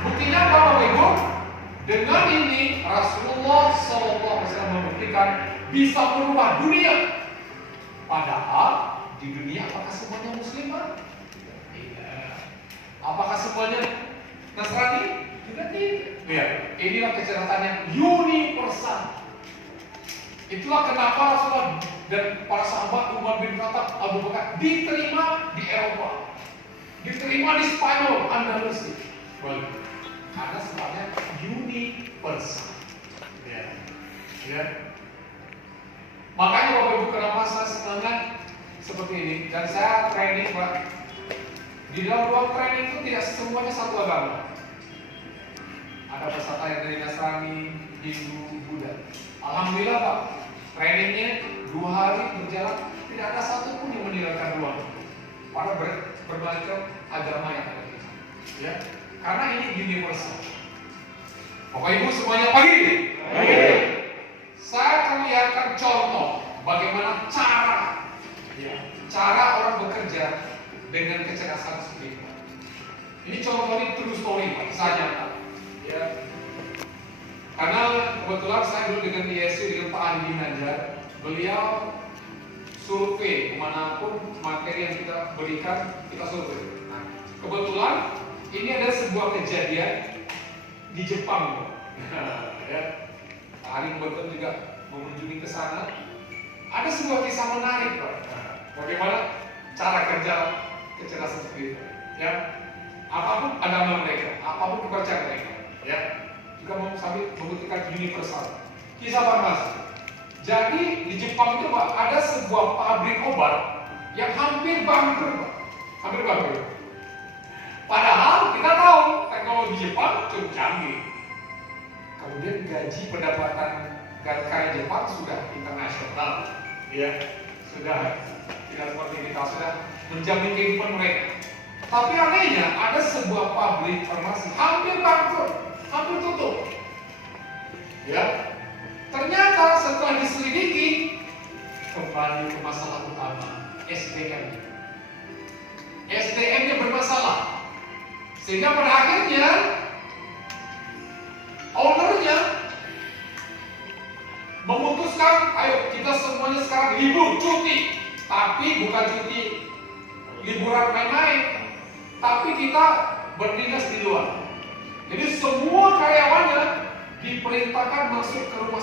Buktinya apa Bapak Ibu? Dengan ini Rasulullah SAW membuktikan bisa merubah dunia. Padahal di dunia apakah semuanya muslimah? Tidak. Apakah semuanya Nasrani? Tidak. Lihat, inilah kecerdasannya universal. Itulah kenapa Rasulullah dan para sahabat Umar bin Khattab, Abu Bakar diterima di Eropa, diterima di Spanyol, Andalusia. Karena sebabnya universal. Ya. Makanya Bapak Ibu, kenapa saya semangat seperti ini dan saya training Pak. Di dalam ruang training itu tidak semuanya satu agama. Ada peserta yang dari Nasrani, Hindu, Buddha. Alhamdulillah Pak, trainingnya 2 hari berjalan, tidak ada satupun yang meninggalkan ruang. Para berbagai agama yang ada di sana. Ya, karena ini universal. Bapak Ibu semuanya pagi. Saya akan lihatkan contoh bagaimana cara orang bekerja dengan kecerdasan seperti itu. Ini contoh ini true story, Pak, kisah nyata. Ya. Karena kebetulan saya dulu dengan ISU dengan Pak Andi Ginanjar, beliau survei kemanapun materi yang kita berikan, kita survei. Nah, kebetulan ini ada sebuah kejadian di Jepang, ya. Pak Andi kebetulan juga mengunjungi ke sana. Ada sebuah kisah menarik, Pak. Bagaimana cara kerja kecerdasan seperti itu, ya. Apapun agama mereka, apapun kepercayaan mereka, ya. Juga mau sambil membuktikan universal. Kisah farmasi. Jadi di Jepang itu Pak, ada sebuah pabrik obat yang hampir bangkrut, Pak. Hampir bangkrut. Padahal kita tahu teknologi Jepang cukup canggih. Kemudian gaji pendapatan karya Jepang sudah internasional, ya, sudah tidak seperti kita, sudah menjamin kehidupan mereka. Tapi anehnya ada sebuah pabrik farmasi hampir bangkrut, hampir tutup. Ya, ternyata setelah diselidiki kembali ke masalah utama, SDM. SDM-nya bermasalah. Sehingga pada akhirnya ownernya memutuskan, ayo kita semuanya sekarang libur, cuti. Tapi bukan cuti liburan main-main, tapi kita berdinas di luar. Jadi semua karyawannya diperintahkan masuk ke rumah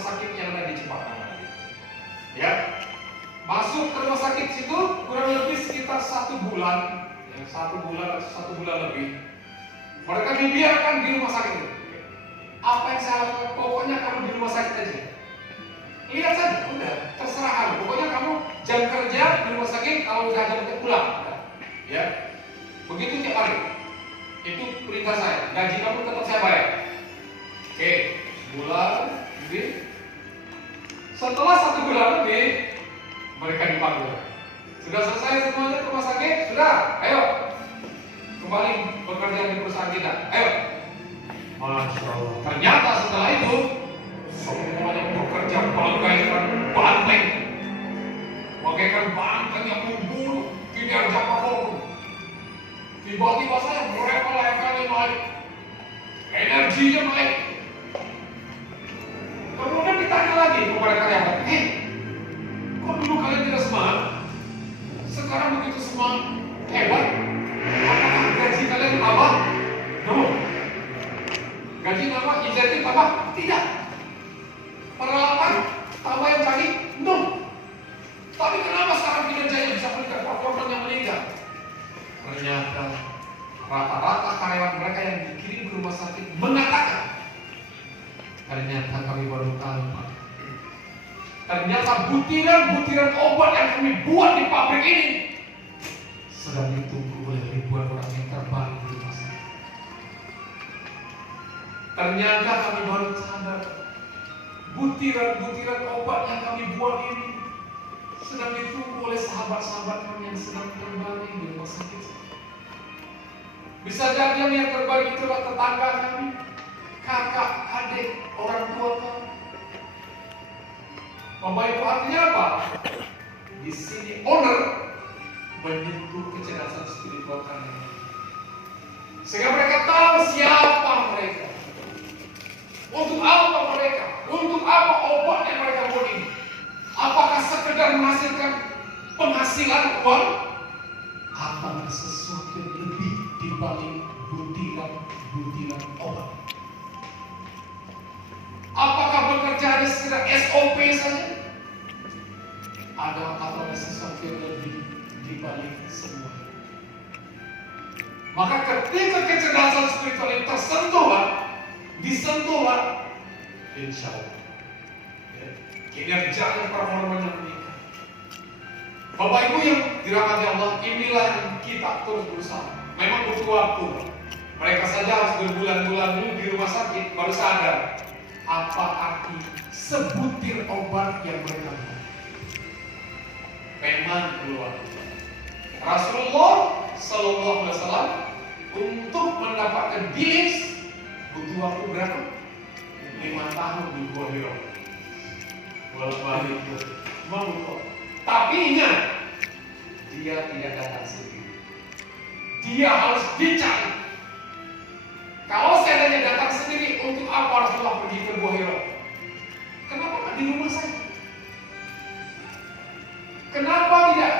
sakit yang ada di Jepang. Ya, masuk ke rumah sakit situ kurang lebih sekitar 1 bulan, ya, 1 bulan atau 1 bulan lebih. Mereka dibiarkan di rumah sakit. Apa yang saya lakukan? Pokoknya kamu di rumah sakit aja. Lihat saja, udah terserah kamu. Pokoknya kamu jam kerja di rumah sakit, kalau udah jam kerja pulang. Ya, begitu tiap hari. Itu perintah saya. Gaji kamu tetap saya bayar. Oke, sebulan lebih. Setelah 1 bulan lebih, mereka dipanggil. Sudah selesai semuanya ke rumah sakit? Sudah, ayo kembali bekerja di perusahaan kita. Ayo. Masya Allah. Ternyata setelah itu semuanya bekerja bagaikan banteng. Bagaikan banteng yang membunuh kinerja performa. Tiba-tiba saya mereka levelnya naik, energinya naik. Kemudian ditanya lagi kepada karyawan, kok dulu kalian tidak semangat? Sekarang begitu semangat, hebat. Apakah gaji kalian tambah? No. Gaji tambah, insentif tambah? Tidak. Peralatan tambah yang canggih? No. Tapi kenapa sekarang kinerjanya bisa meningkat, performanya meningkat? Ternyata rata-rata karyawan mereka yang dikirim ke rumah sakit mengatakan, ternyata kami baru tahu, Pak. Ternyata butiran-butiran obat yang kami buat di pabrik ini sedang ditunggu oleh ribuan orang yang terbaring di rumah sakit. Ternyata kami baru sadar, butiran-butiran obat yang kami buat ini sedang ditunggu oleh sahabat-sahabat kami yang sedang terbaring di rumah sakit. Bisa jadi yang terbaring itu adalah tetangga kami, kakak, adik, orang tua kami. Bapak Ibu, artinya apa? Di sini owner menyentuh kecerdasan spiritual kami, sehingga mereka tahu siapa mereka, untuk apa mereka, untuk apa obat yang mereka buat ini. Apakah sekedar menghasilkan penghasilan uang, atau sesuatu yang lebih dibalik butiran obat? Apakah bekerja hanya sekedar SOP saja? Atau ada sesuatu yang lebih dibalik semua? Maka ketika kecerdasan spiritual itu disentuh, insya Allah kinerja dan performanya meningkat. Bapak Ibu yang dirahmati Allah, inilah yang kita terus berusaha. Memang butuh waktu. Mereka saja harus berbulan-bulan dulu di rumah sakit baru sadar apa arti sebutir obat yang mereka buat. Memang keluar. Rasulullah Sallallahu Alaihi Wasallam untuk mendapatkan bilis butuh waktu berapa? 5 tahun di Gua Hira. Bolak-balik membutuh. Tapi ingat, dia tidak datang sendiri. Dia harus dicari. Kalau seandainya datang sendiri, untuk apa Rasulullah pergi ke Gua Hira? Kenapa nggak di rumah saja? Kenapa tidak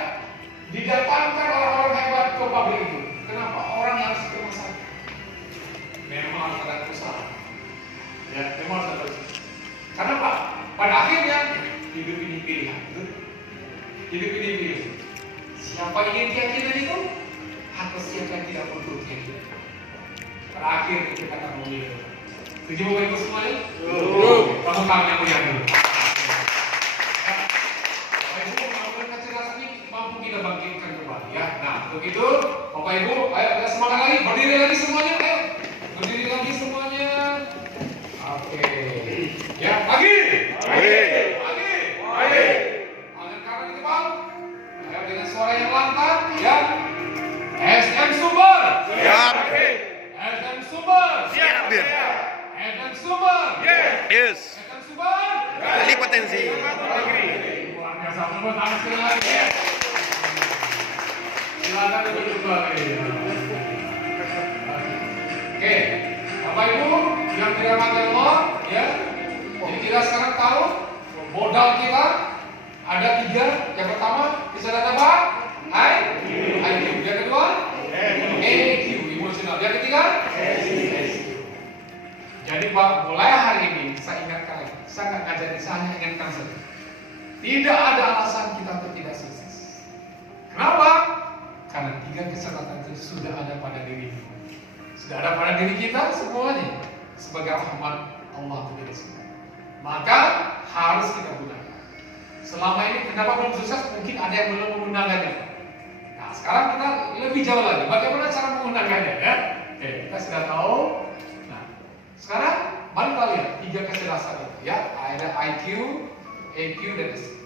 didatangkan orang-orang hebat ke pabrik itu? Kenapa orang yang harus ke rumah sakit? Memang harus ada usaha. Ya, memang harus ada usaha. Karena Pak, pada akhirnya hidup ini pilihan. Hidup ini pilihan. Siapa ingin keyakinan itu? Atau siapa yang tidak perlu keyakinan? Terakhir kita akan memilih. Setuju Bapak Ibu semuanya? Tepuk tangan yang mulia dulu. Bapak Ibu, mengambil kecerdasan ini mampu kita bangkitkan kembali ya. Nah, untuk itu Bapak Ibu, ayo kita semangat lagi, berdiri lagi semuanya, ayo. Berdiri lagi semuanya. Oke. Ya, lagi. Tangan kanan di depan. Ayo dengan suara yang lantang, ya. SM Sumber. Siap. SM Sumber. Siap. SM Sumber. Yes. SM Sumber. Kali potensi. Luar biasa, tepuk tangan sekali lagi. Silakan duduk. Oke, Bapak Ibu yang dirahmati Allah, ya. Jadi kita sekarang tahu modal kita ada 3. Yang pertama kesadaran apa? IQ. Yang kedua EQ, emosional. Yang ketiga SQ. Jadi Pak, mulai hari ini saya ingatkan lagi. Saya nggak ngajarin, saya hanya ingatkan saja. Tidak ada alasan kita untuk tidak sukses. Kenapa? Karena 3 kesempatan itu sudah ada pada diri kita. Sudah ada pada diri kita semuanya sebagai rahmat Allah kepada kita. Maka harus kita gunakan. Selama ini kenapa belum sukses? Mungkin ada yang belum menggunakannya. Nah, sekarang kita lebih jauh lagi. Bagaimana cara menggunakannya? Ya? Oke, kita sudah tahu. Nah, sekarang mari kita lihat 3 kecerdasan itu. Ya, ada IQ, EQ dan SQ.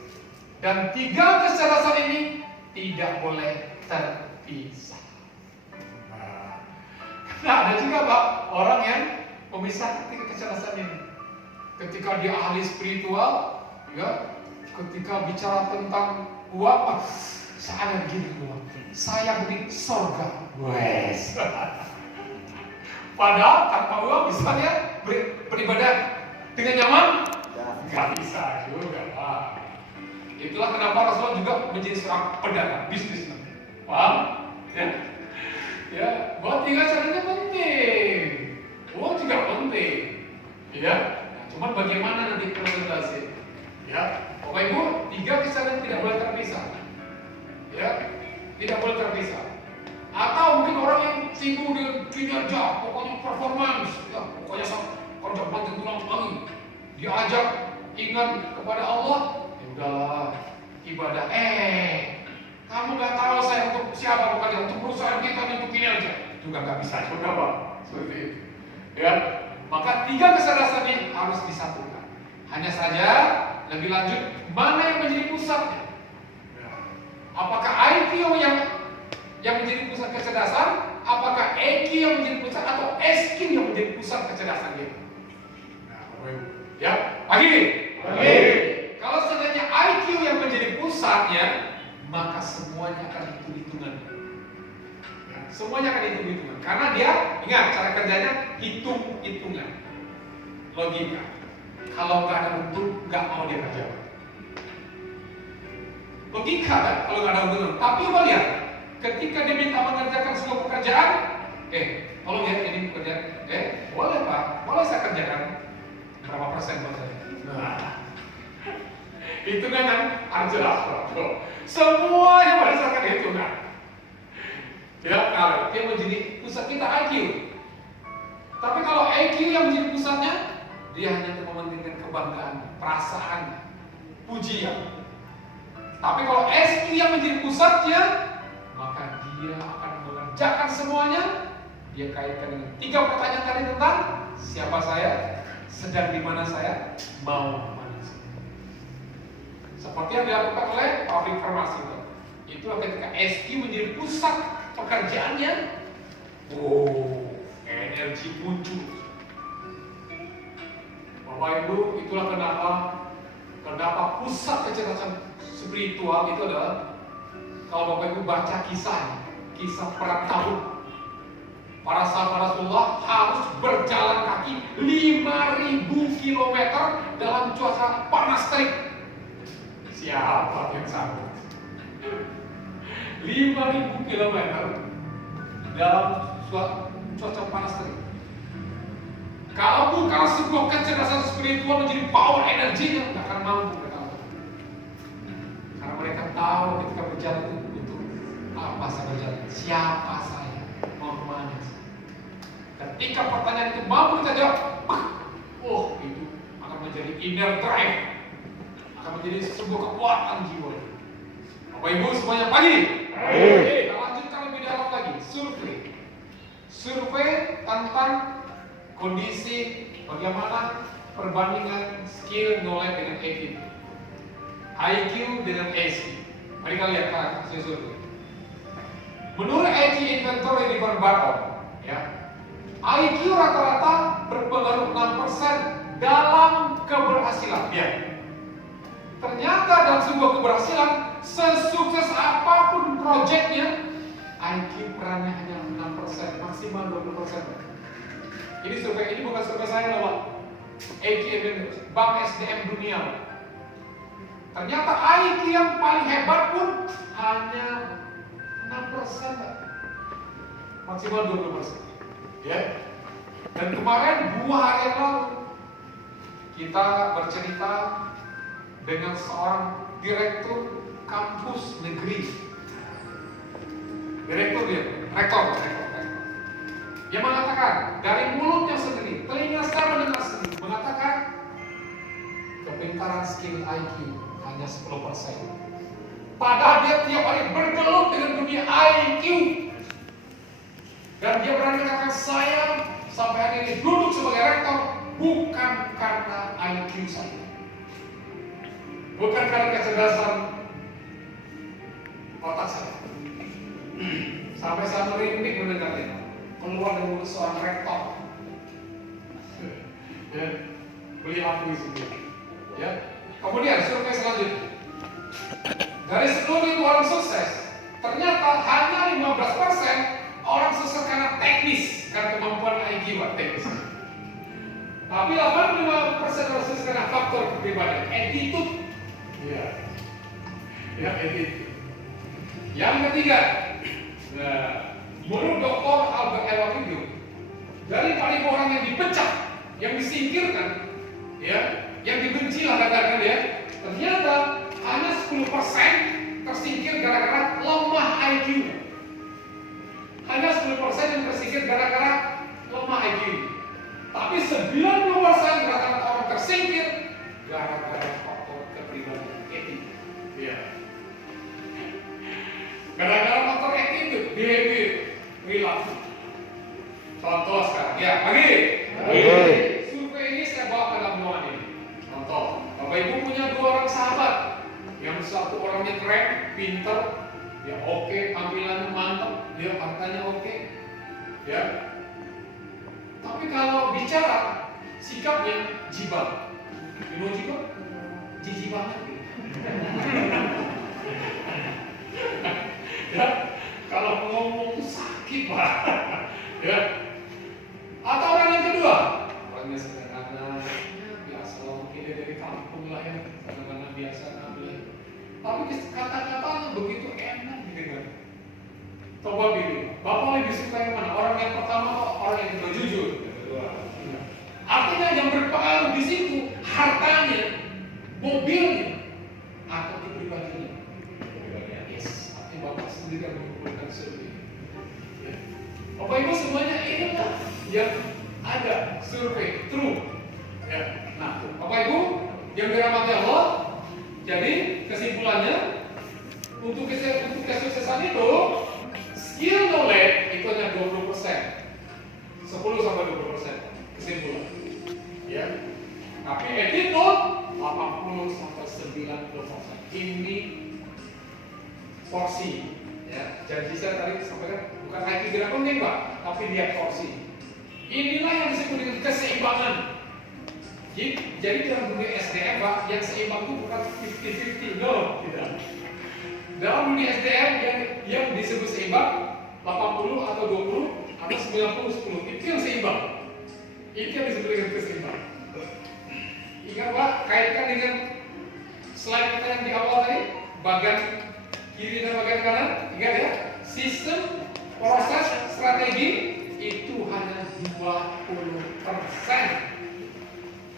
Dan 3 kecerdasan ini tidak boleh terpisah. Nah, ada juga Pak orang yang memisahkan 3 kecerdasan ini. Ketika dia ahli spiritual, ya, ketika bicara tentang uang, saya ada begini uang, saya beri surga. Wes. Padahal tanpa uang bisa dia beribadah dengan nyaman? Gak bisa juga Pak. Itulah kenapa Rasulullah juga menjadi seorang pedagang bisnis. Paham? Ya. Ya, buat 3 caranya penting. Uang juga penting. Ya. Cuman bagaimana nanti presentasi? Ya, Bapak Ibu, 3 kesadaran tidak boleh terpisah. Ya, tidak boleh terpisah. Atau mungkin orang yang sibuk dengan kinerja, pokoknya performance, ya, pokoknya kerja banting tulang pagi. Diajak ingat kepada Allah, ya udahlah, ibadah. Kamu nggak tahu saya untuk siapa bekerja, untuk perusahaan kita, untuk kinerja, juga nggak bisa juga Pak. Seperti itu. Ya. Maka 3 kecerdasan ini harus disatukan. Hanya saja lebih lanjut mana yang menjadi pusatnya? Apakah IQ yang menjadi pusat kecerdasan? Apakah EQ yang menjadi pusat atau SQ yang menjadi pusat kecerdasan dia? Nah, ya, pagi. Kalau seandainya IQ yang menjadi pusatnya, maka semuanya akan hitung-hitungan. Semuanya akan hitung-hitungan. Karena dia, ingat cara kerjanya hitung-hitungan. Logika. Kalau nggak ada untung, nggak mau dia kerja. Logika kan, kalau nggak ada untung. Tapi coba lihat, ketika dia minta mengerjakan sebuah pekerjaan, tolong ya ini pekerjaan, boleh Pak, boleh saya kerjakan. Berapa persen buat saya? Nah, hitungan kan harus jelas Pak. Semuanya berdasarkan hitungan. Ya, kalau dia menjadi pusat kita IQ. Tapi kalau EQ yang menjadi pusatnya, dia hanya untuk mementingkan kebanggaan, perasaan, pujian. Tapi kalau SQ yang menjadi pusatnya, maka dia akan mengerjakan semuanya. Dia kaitkan dengan 3 pertanyaan tadi tentang siapa saya, sedang di mana saya, mau kemana saya. Seperti yang dilakukan oleh pabrik farmasi. Itulah ketika SQ menjadi pusat pekerjaannya, energi muncul. Bapak Ibu, itulah kenapa pusat kecerdasan spiritual itu adalah, kalau Bapak Ibu baca kisah perang Tabuk, para sahabat Rasulullah harus berjalan kaki 5.000 km dalam cuaca panas terik. Siapa yang sanggup? 5.000 km dalam cuaca panas terik. Kalau bukan sebuah kecerdasan spiritual menjadi power energinya, tidak akan mampu mereka. Karena mereka tahu ketika berjalan itu untuk apa saya berjalan, siapa saya, mau kemana saya. Ketika pertanyaan itu mampu kita jawab, itu akan menjadi inner drive, akan menjadi sebuah kekuatan jiwa. Bapak Ibu semuanya pagi. Kita lanjutkan lebih dalam lagi. Survei tentang kondisi bagaimana perbandingan skill knowledge dengan EQ, IQ dengan SQ. Mari kita lihat hasil survei. Menurut EQ Inventory di Barbaron, IQ rata-rata berpengaruh 6% dalam keberhasilan. Ternyata dalam sebuah keberhasilan, sesukses apapun proyeknya, IQ perannya hanya 6%, maksimal 20%. Ini survei, ini bukan survei saya loh Pak. Bank SDM Dunia. Ternyata IQ yang paling hebat pun hanya 6%, Pak. Maksimal 20%. Ya. Dan kemarin 2 hari yang lalu kita bercerita dengan seorang direktur kampus negeri. Direktur dia, rektor. Dia mengatakan dari mulutnya sendiri, telinga sekarang dengar sendiri, mengatakan kepintaran skill IQ hanya 10%. Padahal dia tiap hari bergelut dengan dunia IQ. Dan dia berani mengatakan saya sampai hari ini duduk sebagai rektor bukan karena IQ saya, bukan karena kecerdasan otak saya. Sampai saya merinding mendengarnya keluar dari mulut seorang rektor. Ya, beliau akui sendiri. Ya. Kemudian survei selanjutnya. Dari 10.000 orang sukses, ternyata hanya 15% orang sukses karena teknis, karena kemampuan IQ teknis. Tapi 85% orang sukses karena faktor kepribadian, attitude. Ya, attitude. Yang ketiga, menurut Dr. Albert Elwanidio, dari 4.000 orang yang dipecat, yang disingkirkan, ya, yang dibenci lah katakan ya, ternyata hanya 10% tersingkir gara-gara lemah IQ. Hanya 10% yang tersingkir gara-gara lemah IQ. Tapi 90% rata-rata orang tersingkir gara-gara faktor kepribadian, etika. Ya. Gara-gara faktor attitude, behavior, perilaku. Contoh sekarang, ya, pagi. Survei ini saya bawa ke dalam ruangan ini. Contoh, Bapak Ibu punya 2 orang sahabat. Yang satu orangnya keren, pinter, ya oke, tampilannya mantap, dia hartanya oke, ya. Tapi kalau bicara, sikapnya jibal. Gimana jibal? Jijik banget gitu. Ya, kalau ngomong tuh sakit Pak. Ya. Atau orang yang kedua, orangnya sederhana, biasa mungkin dia dari kampung lah ya, sederhana biasa ngambil. Tapi kata-katanya begitu enak didengar. Coba pilih, Bapak lebih suka yang mana? Orang yang pertama atau orang yang kedua? Jujur. Artinya yang berpengaruh di situ hartanya, mobilnya, atau kepribadiannya. Yes, artinya Bapak sendiri yang mengumpulkan survei. Ya. Bapak Ibu semuanya inilah yang ada survei true. Ya. Nah, Bapak Ibu yang dirahmati Allah, jadi kesimpulannya untuk kesuksesan itu skill knowledge itu hanya 20%, 10-20% kesimpulan. Ya. Tapi attitude 80-90%. Ini porsi. Ya. Janji saya tadi sampaikan bukan IQ tidak penting Pak, tapi lihat porsi. Inilah yang disebut dengan keseimbangan. Jadi dalam dunia SDM Pak, yang seimbang itu bukan 50-50, no, tidak. Dalam dunia SDM yang disebut seimbang 80 atau 20 atau 90-10 itu yang seimbang. Itu yang disebut dengan keseimbangan. Ingat Pak, kaitkan dengan slide kita yang di awal tadi, bagian kiri dan bagian kanan. Ingat ya, sistem, proses, strategi itu hanya 20%.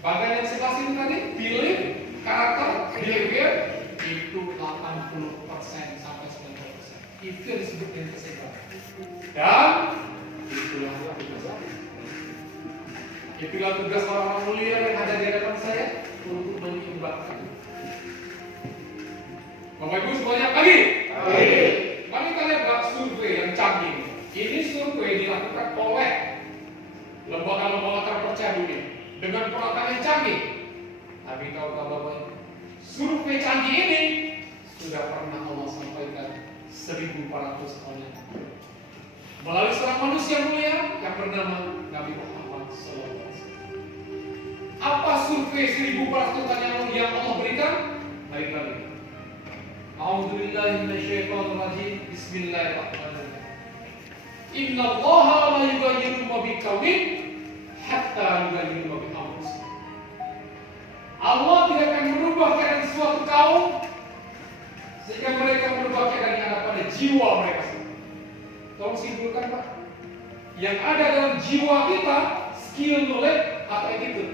Bagian yang sebelah sini tadi, belief, karakter, behavior itu 80% sampai 90%. Itu yang disebut dengan keseimbangan. Dan itulah tugas orang-orang mulia yang ada di hadapan saya untuk menyeimbangkan. Bapak Ibu semuanya pagi. Mari kita lihat survei yang canggih. Ini survei dilakukan oleh lembaga-lembaga terpercaya dunia dengan peralatan yang canggih. Tapi tahukah Bapak Ibu, survei canggih ini sudah pernah Allah sampaikan 1400 tahun yang lalu melalui seorang manusia mulia yang bernama Nabi Muhammad SAW. Apa survei 1400 tahun yang lalu yang Allah berikan? Baik lagi. A'udzubillahi minasyaitonirrajim. Bismillahirrahmanirrahim. Innallaha la yughayyiru ma biqaumin hatta yughayyiru ma bi anfusihim. Allah tidak akan merubah keadaan suatu kaum sehingga mereka merubah keadaan yang ada pada jiwa mereka sendiri. Tolong simpulkan, Pak. Yang ada dalam jiwa kita, skill, knowledge, atau attitude.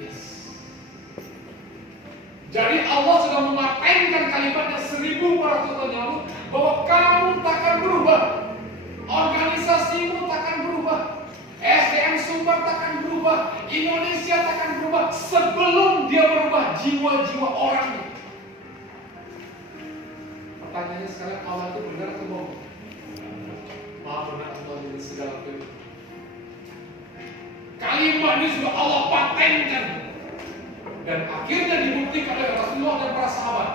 Yes. Jadi Allah sudah mematenkan kalimatnya 1400 tahun yang lalu bahwa kamu takkan berubah, organisasimu takkan berubah, SDM Sumbar takkan berubah, Indonesia takkan berubah sebelum dia berubah jiwa-jiwa orangnya. Pertanyaannya sekarang, Allah itu benar atau bohong? Maha benar Allah dari segala firman. Kalimat ini sudah Allah patenkan dan akhirnya dibuktikan oleh Rasulullah dan para sahabat.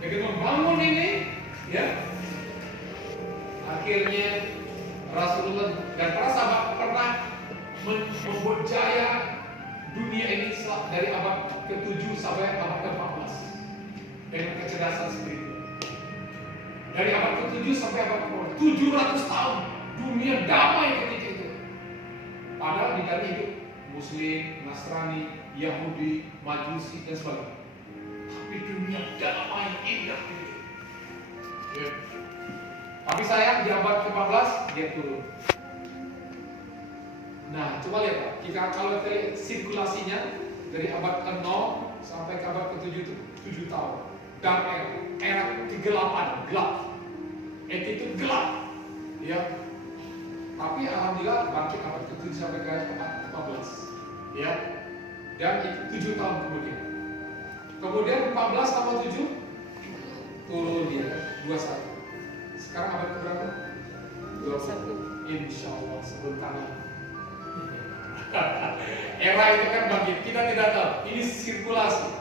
Jadi membangun ini, ya, akhirnya Rasulullah dan para sahabat pernah membuat jaya dunia ini dari abad ke-7 sampai abad ke-14 dengan kecerdasan spiritual. Dari abad ke-7 sampai abad ke-14, 700 tahun dunia damai ketika itu. Padahal di dalam hidup Muslim, Nasrani, Yahudi, Majusi dan sebagainya. Tapi dunia damai indah gitu. Ya. Tapi sayang di abad ke-14 dia turun. Nah, coba lihat Pak, kita kalau kita lihat sirkulasinya dari abad ke-0 sampai ke abad ke-7 itu 7 tahun. Dark era kegelapan, gelap. Attitude gelap. Ya. Tapi alhamdulillah bangkit abad ke-7 sampai ke abad ke-14. Ya. Dan itu 7 tahun kemudian. Kemudian 14 tambah 7 turun dia 21. Sekarang abad ke berapa? 21. Insya Allah sebentar lagi. Era itu kan bangkit, kita tidak tahu. Ini sirkulasi,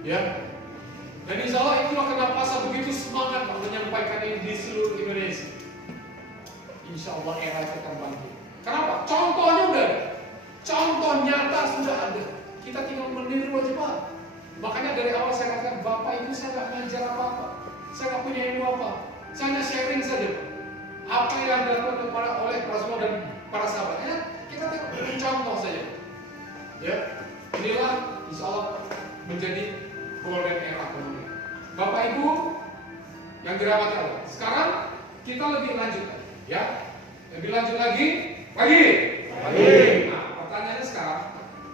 ya. Dan insya Allah itulah kenapa saya begitu semangat menyampaikan ini di seluruh Indonesia. Insya Allah era itu akan bangkit. Kenapa? Contohnya udah ada, contoh nyata sudah ada. Kita tinggal meniru aja Pak. Makanya dari awal saya katakan, Bapak Ibu saya nggak ngajar apa-apa, saya nggak punya ilmu apa, saya hanya sharing saja. Apa yang dilakukan oleh Rasulullah dan para sahabatnya, kita tengok contoh saja. Ya, inilah insya Allah menjadi golden era kemudian. Bapak Ibu yang dirahmati Allah. Sekarang kita lebih lanjut, ya, lebih lanjut lagi. Pagi. Nah, pertanyaannya sekarang,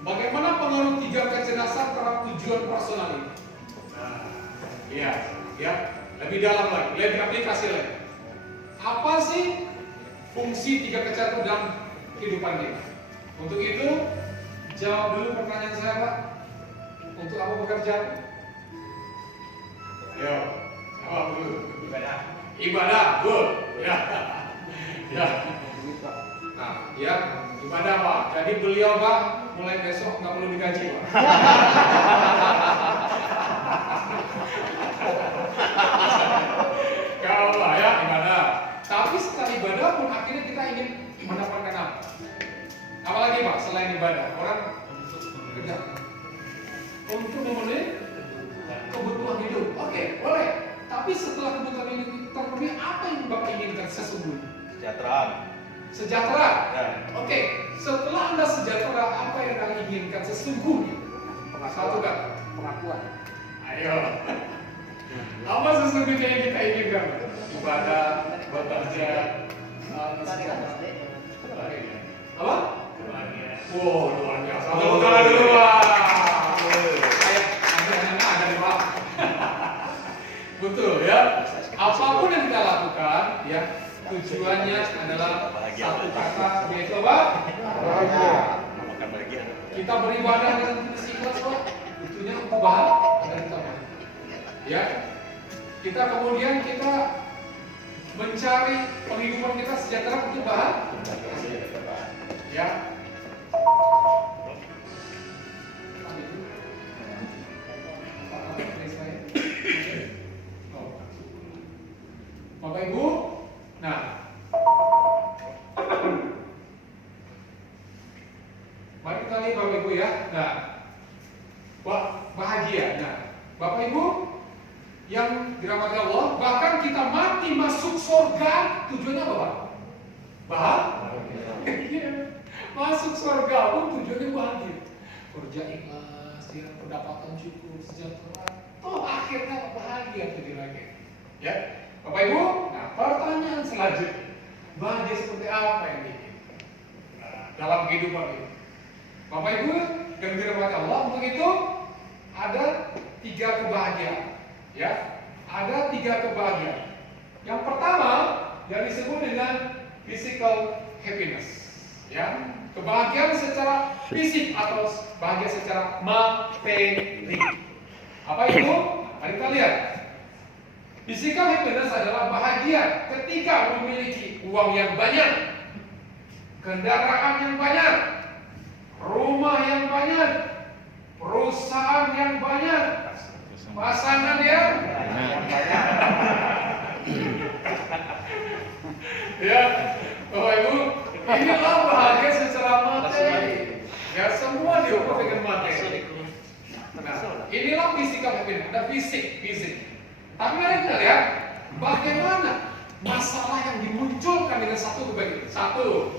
bagaimana pengaruh 3 kecerdasan terhadap tujuan personal ini? Iya, ya, lebih dalam lagi, lebih aplikasi lagi. Apa sih fungsi 3 kecerdasan dalam kehidupan kita? Untuk itu, jawab dulu pertanyaan saya, Pak. Untuk apa bekerja? Ayo, jawab dulu. Ibadah. Ibadah, good. Ya. Ya. Nah, ya, ibadah Pak. Jadi beliau Pak, mulai besok nggak perlu digaji Pak. Kalau Pak ya ibadah. Tapi setelah ibadah pun akhirnya kita ingin mendapatkan apa? Apalagi Pak selain ibadah? Orang bekerja untuk memenuhi kebutuhan hidup. Oke, boleh. Tapi setelah kebutuhan hidup terpenuhi, apa yang Bapak inginkan sesungguhnya? Sejahtera. Sejahtera. Ya. Oke, setelah Anda sejahtera, apa yang Anda inginkan sesungguhnya? Satu kata. Pengakuan. Ayo. Apa sesungguhnya yang kita inginkan? Ibadah, bekerja, apa? Wow, luar biasa. Tepuk tangan dulu, Pak. Kayak ada di Pak. Betul ya. Apapun yang kita lakukan, ya tujuannya adalah satu kata, yaitu apa? Bahagia. Kita beribadah dengan ikhlas, Pak. Tentunya untuk bahagia dan kita. Ya. Kita kemudian kita mencari penghidupan kita sejahtera untuk bahagia. Ya. Bapak Ibu, nah, mari kita lihat Bapak Ibu ya. Nah, bahagia. Nah, Bapak Ibu yang dirahmati Allah, bahkan kita mati masuk surga, tujuannya apa Pak? bahagia. Masuk surga pun tujuannya bahagia. Kerja ikhlas, ya, pendapatan cukup, sejahtera. Toh akhirnya bahagia jadi lagi. Ya, Bapak Ibu. Nah, pertanyaan selanjutnya, bahagia seperti apa ini? Nah, dalam kehidupan ini, Bapak Ibu yang dirahmati Allah, untuk itu ada 3 kebahagiaan. Ya, ada 3 kebahagiaan. Yang pertama yang disebut dengan physical happiness, ya, kebahagiaan secara fisik atau bahagia secara materi. Apa itu? Mari kita lihat. Physical happiness adalah bahagia ketika memiliki uang yang banyak, kendaraan yang banyak, rumah yang banyak, perusahaan yang banyak, pasangan yang banyak. Ya, Bapak Ibu, inilah bahagia secara materi. Ya, semua diukur dengan materi. Nah, inilah physical happiness, ada fisik. Tapi mari kita lihat bagaimana masalah yang dimunculkan dengan satu kebahagiaan. Satu,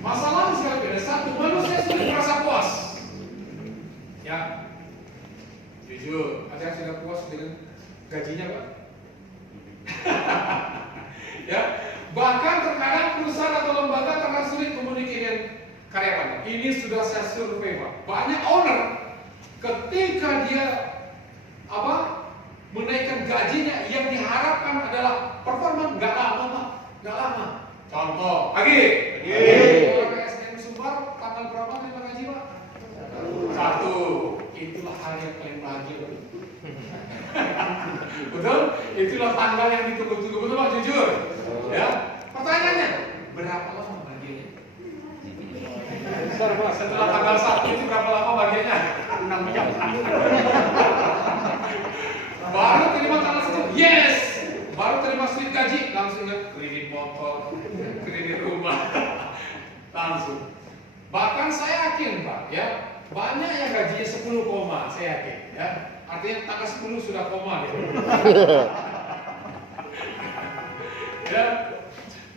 masalah physical happiness. Satu, manusia sudah merasa puas. Ya, jujur, ada yang sudah puas dengan gajinya, Pak? Ya, bahkan terkadang perusahaan atau lembaga terkadang sulit komunikasi dengan karyawan. Ini sudah saya survei, Pak. Banyak owner ketika dia menaikkan gajinya yang diharapkan adalah performa nggak lama. Contoh, pagi. Kalau PSDM Sumbar tanggal berapa terima gaji, Pak? 1. Itulah hari yang paling bahagia. Betul? Itulah tanggal yang ditunggu-tunggu, betul Pak, jujur. Ya. Pertanyaannya, berapa lama bahagianya? Setelah tanggal 1 itu berapa lama bahagianya? 6 jam. Baru terima tanggal 1, yes. Baru terima slip gaji, langsung kredit motor, kredit rumah, langsung. Bahkan saya yakin, Pak, ya, banyak yang gajinya 10 koma, saya yakin, ya. Artinya tanggal 10 sudah koma, ya. Ya,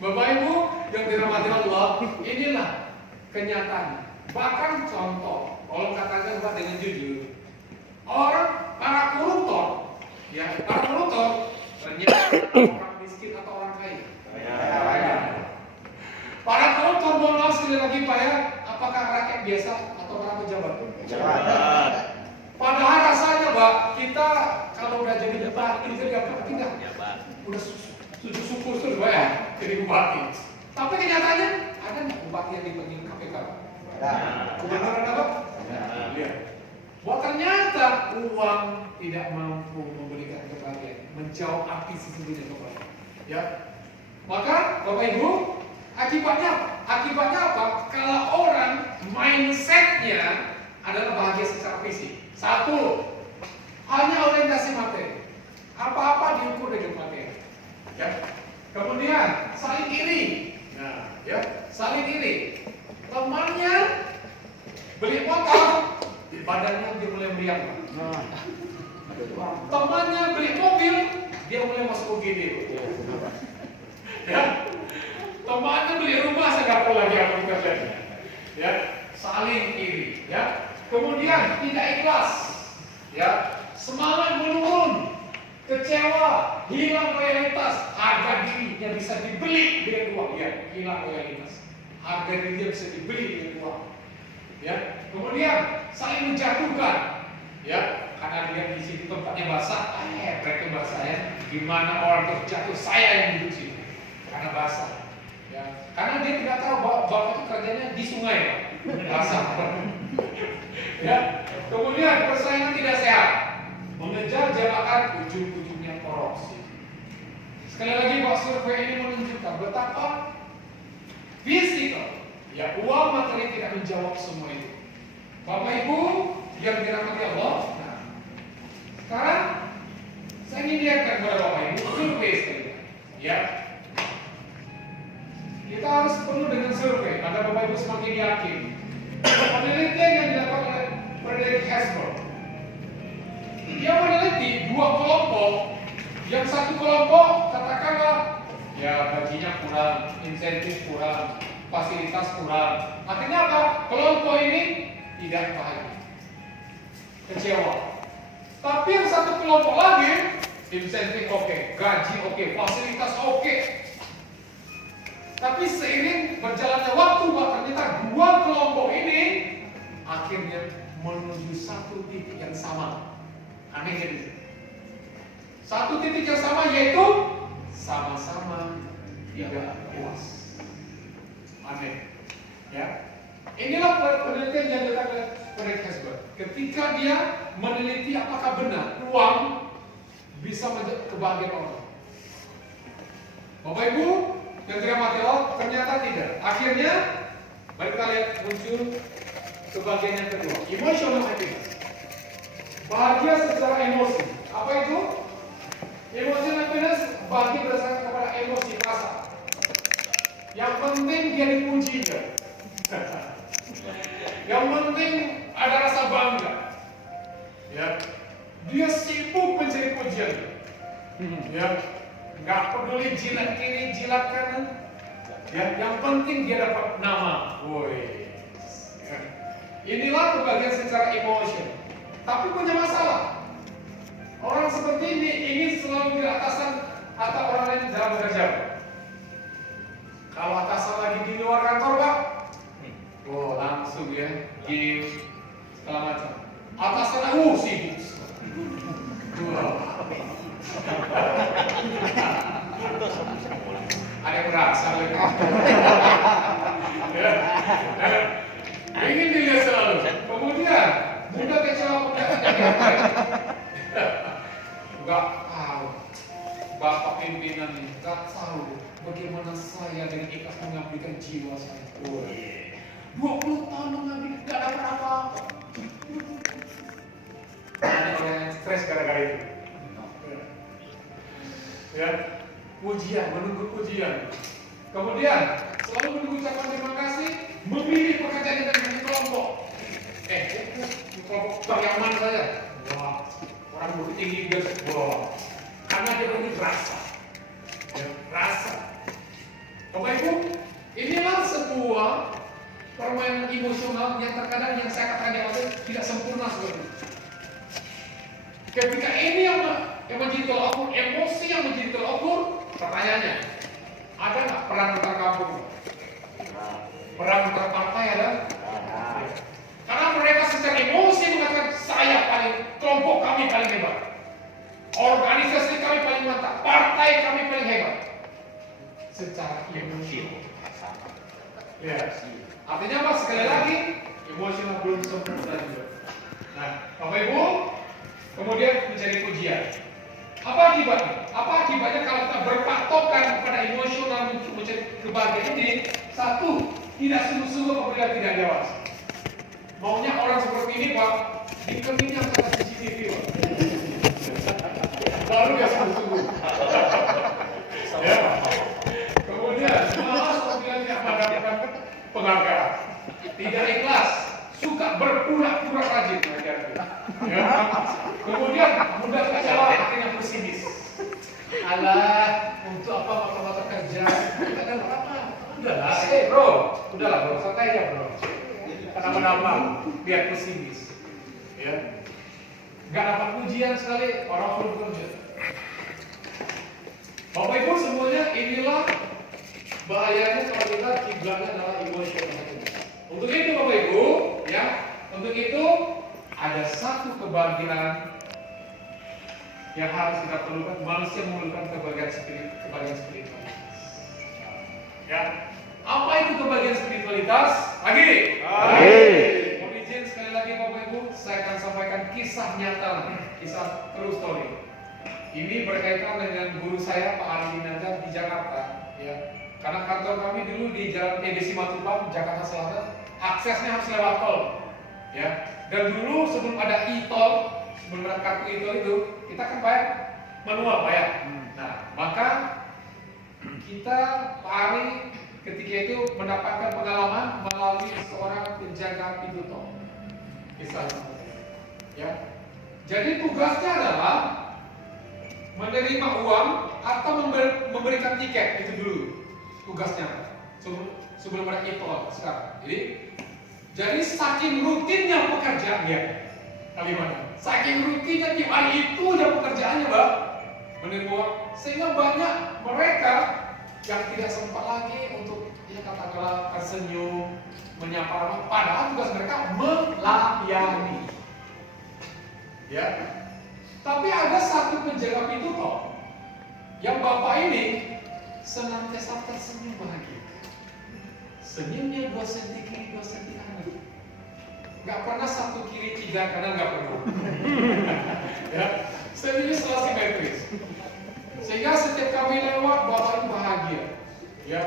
Bapak Ibu yang dirahmati Allah, inilah kenyataan. Bahkan contoh, kalau katakan Pak dengan jujur, para koruptor, ya, para koruptor ternyata orang miskin atau orang kaya. Para koruptor, mohon maaf sekali lagi Pak ya, apakah rakyat biasa atau para pejabat? Padahal rasanya Pak, kita kalau udah jadi bupati itu tidak udah syukur Pak ya jadi bupati. Tapi kenyataannya ada nggak bupati yang dipanggil KPK? Gubernur ada Pak? Lihat. Bahwa ternyata uang tidak mampu memberikan kebahagiaan, menjauh api sesungguhnya Bapak. Ya, maka Bapak Ibu, akibatnya apa? Kalau orang mindsetnya adalah bahagia secara fisik. 1, hanya orientasi materi. Apa-apa diukur dengan materi. Ya. Kemudian saling iri. Nah, ya, saling iri. Temannya beli motor, badannya dia mulai meriang. Temannya beli mobil, dia mulai masuk UGD. Ya. Temannya beli rumah, saya nggak tahu lagi apa kerjanya. Ya, saling iri. Ya. Kemudian tidak ikhlas. Ya, semangat menurun, kecewa, hilang loyalitas, harga dirinya bisa dibeli dengan uang. Ya, hilang loyalitas, harga dirinya bisa dibeli dengan uang. Ya, kemudian saling menjatuhkan. Ya, karena dia di situ tempatnya basah, mereka basah ya. Gimana orang terjatuh, saya yang duduk situ karena basah. Ya, karena dia tidak tahu bahwa bapak itu kerjanya di sungai, basah. Ya, kemudian persaingan tidak sehat, mengejar jabatan, ujung-ujungnya korupsi. Sekali lagi Pak, survei ini menunjukkan betapa fisikal, ya, uang materi tidak menjawab semua itu. Bapak Ibu yang dirahmati Allah, nah, sekarang saya ingin lihatkan kepada Bapak Ibu survei sekali. Ya, kita harus penuh dengan survei agar Bapak Ibu semakin yakin. Penelitian yang dilakukan oleh Frederick Hasbro, dia meneliti 2 kelompok. Yang satu kelompok katakanlah Ya gajinya kurang, insentif kurang, fasilitas kurang. Akhirnya apa? Kelompok ini tidak bahagia, kecewa. Tapi yang satu kelompok lagi, insentif oke, gaji oke, fasilitas oke. Tapi seiring berjalannya waktu, ternyata dua kelompok ini akhirnya menuju satu titik yang sama. Aneh jadi. Satu titik yang sama yaitu sama-sama tidak puas. Aneh. Ya. Inilah penelitian yang dilakukan oleh Hesber. Ketika dia meneliti apakah benar uang bisa menjadi kebahagiaan orang. Bapak Ibu yang dirahmati Allah, ternyata tidak. Akhirnya mari kita lihat muncul kebahagiaan yang kedua, emotional happiness. Bahagia secara emosi. Apa itu? Emotional happiness bahagia berdasarkan kepada emosi rasa. Yang penting dia dipuji kan? Yang penting ada rasa bangga. Ya. Dia sibuk mencari pujian. Ya. Nggak peduli jilat kiri, jilat kanan. Ya, yang penting dia dapat nama. Woi. Ya. Inilah kebahagiaan secara emosi. Tapi punya masalah. Orang seperti ini ingin selalu di atasan atau orang lain dalam bekerja. Kalau atasan lagi di luar kantor, Pak, oh langsung ya, game segala macam. Atasan sibuk. Ada yang merasa lagi. Ingin dilihat selalu. Kemudian mudah kecewa, mudah nggak tahu. Bapak pimpinan ini nggak tahu bagaimana saya dengan ikhlas mengabdikan jiwa saya. 20 tahun mengabdi nggak dapat apa-apa. Ada orang yang stres gara-gara itu. Ya, pujian, menunggu pujian. Kemudian selalu menunggu ucapan terima kasih, memilih pekerjaan dengan kelompok. Kelompok karyawan saya. Wah, orang bukti tinggi guys. Wah, karena dia punya rasa. Ya, rasa. Bapak Ibu, inilah sebuah permainan emosional yang terkadang yang saya katakan di awal tidak sempurna seperti itu. Ketika ini yang menjadi tolak ukur, emosi yang menjadi tolak ukur, pertanyaannya, ada nggak perang antar kampung? Perang antar partai ada? Karena mereka secara emosi mengatakan saya paling, kelompok kami paling hebat, organisasi kami paling mantap, partai kami paling hebat. Secara emosi. Ya. Artinya apa? Sekali lagi, emosional belum sempurna juga. Nah, Bapak Ibu, kemudian mencari pujian. Apa akibatnya? Apa akibatnya kalau kita berpatokan kepada emosional untuk mencari kebahagiaan ini? Satu, tidak sungguh-sungguh apabila tidak jawab. Maunya orang seperti ini, Pak, dikeminyak ke CCTV, Pak. Baru dia sungguh-sungguh. Ya. Kemudian, malas apabila tidak mendapatkan penghargaan. Tidak ikhlas, suka berpura-pura rajin. Ya. Kemudian mudah kecewa, akhirnya pesimis. Alah, untuk apa mata-mata kerja? Kita ada apa? Udahlah, bro, udahlah bro, santai aja bro. Kenapa-napa, biar pesimis. Ya, nggak dapat pujian sekali, orang full kerja. Bapak Ibu semuanya, inilah bahayanya kalau kita kiblatnya adalah emosional. Untuk itu Bapak Ibu, ya, untuk itu ada satu kebahagiaan yang harus kita perlukan. Manusia memerlukan kebahagiaan spiritualitas. Ya, apa itu kebahagiaan spiritualitas? Lagi. Mohon izin sekali lagi Bapak Ibu, saya akan sampaikan kisah nyata, kisah true story. Ini berkaitan dengan guru saya Pak Ali Dinanda di Jakarta. Ya, karena kantor kami dulu di Jalan TB Simatupang, Jakarta Selatan, aksesnya harus lewat tol. Ya. Dan dulu sebelum ada e-tol, sebelum ada kartu e-tol itu, kita kan bayar manual bayar. Nah, maka kita Pak Ari ketika itu mendapatkan pengalaman melalui seorang penjaga pintu tol. Misalnya, ya. Jadi tugasnya adalah menerima uang atau memberikan tiket itu dulu tugasnya sebelum ada e-tol sekarang. Jadi saking rutinnya pekerjaan ya kalimatnya, saking rutinnya tiap hari itu aja pekerjaannya Mbak, menemukan sehingga banyak mereka yang tidak sempat lagi untuk ya katakanlah tersenyum, menyapa orang, padahal tugas mereka melayani. Ya. Tapi ada satu penjaga pintu tol yang bapak ini senantiasa tersenyum bahagia. Senyumnya 2 cm kiri, 2 cm kanan. Gak pernah 1 kiri 3 kanan, gak pernah. Ya, senyumnya selalu simetris. Sehingga setiap kami lewat bapak ini bahagia. Ya,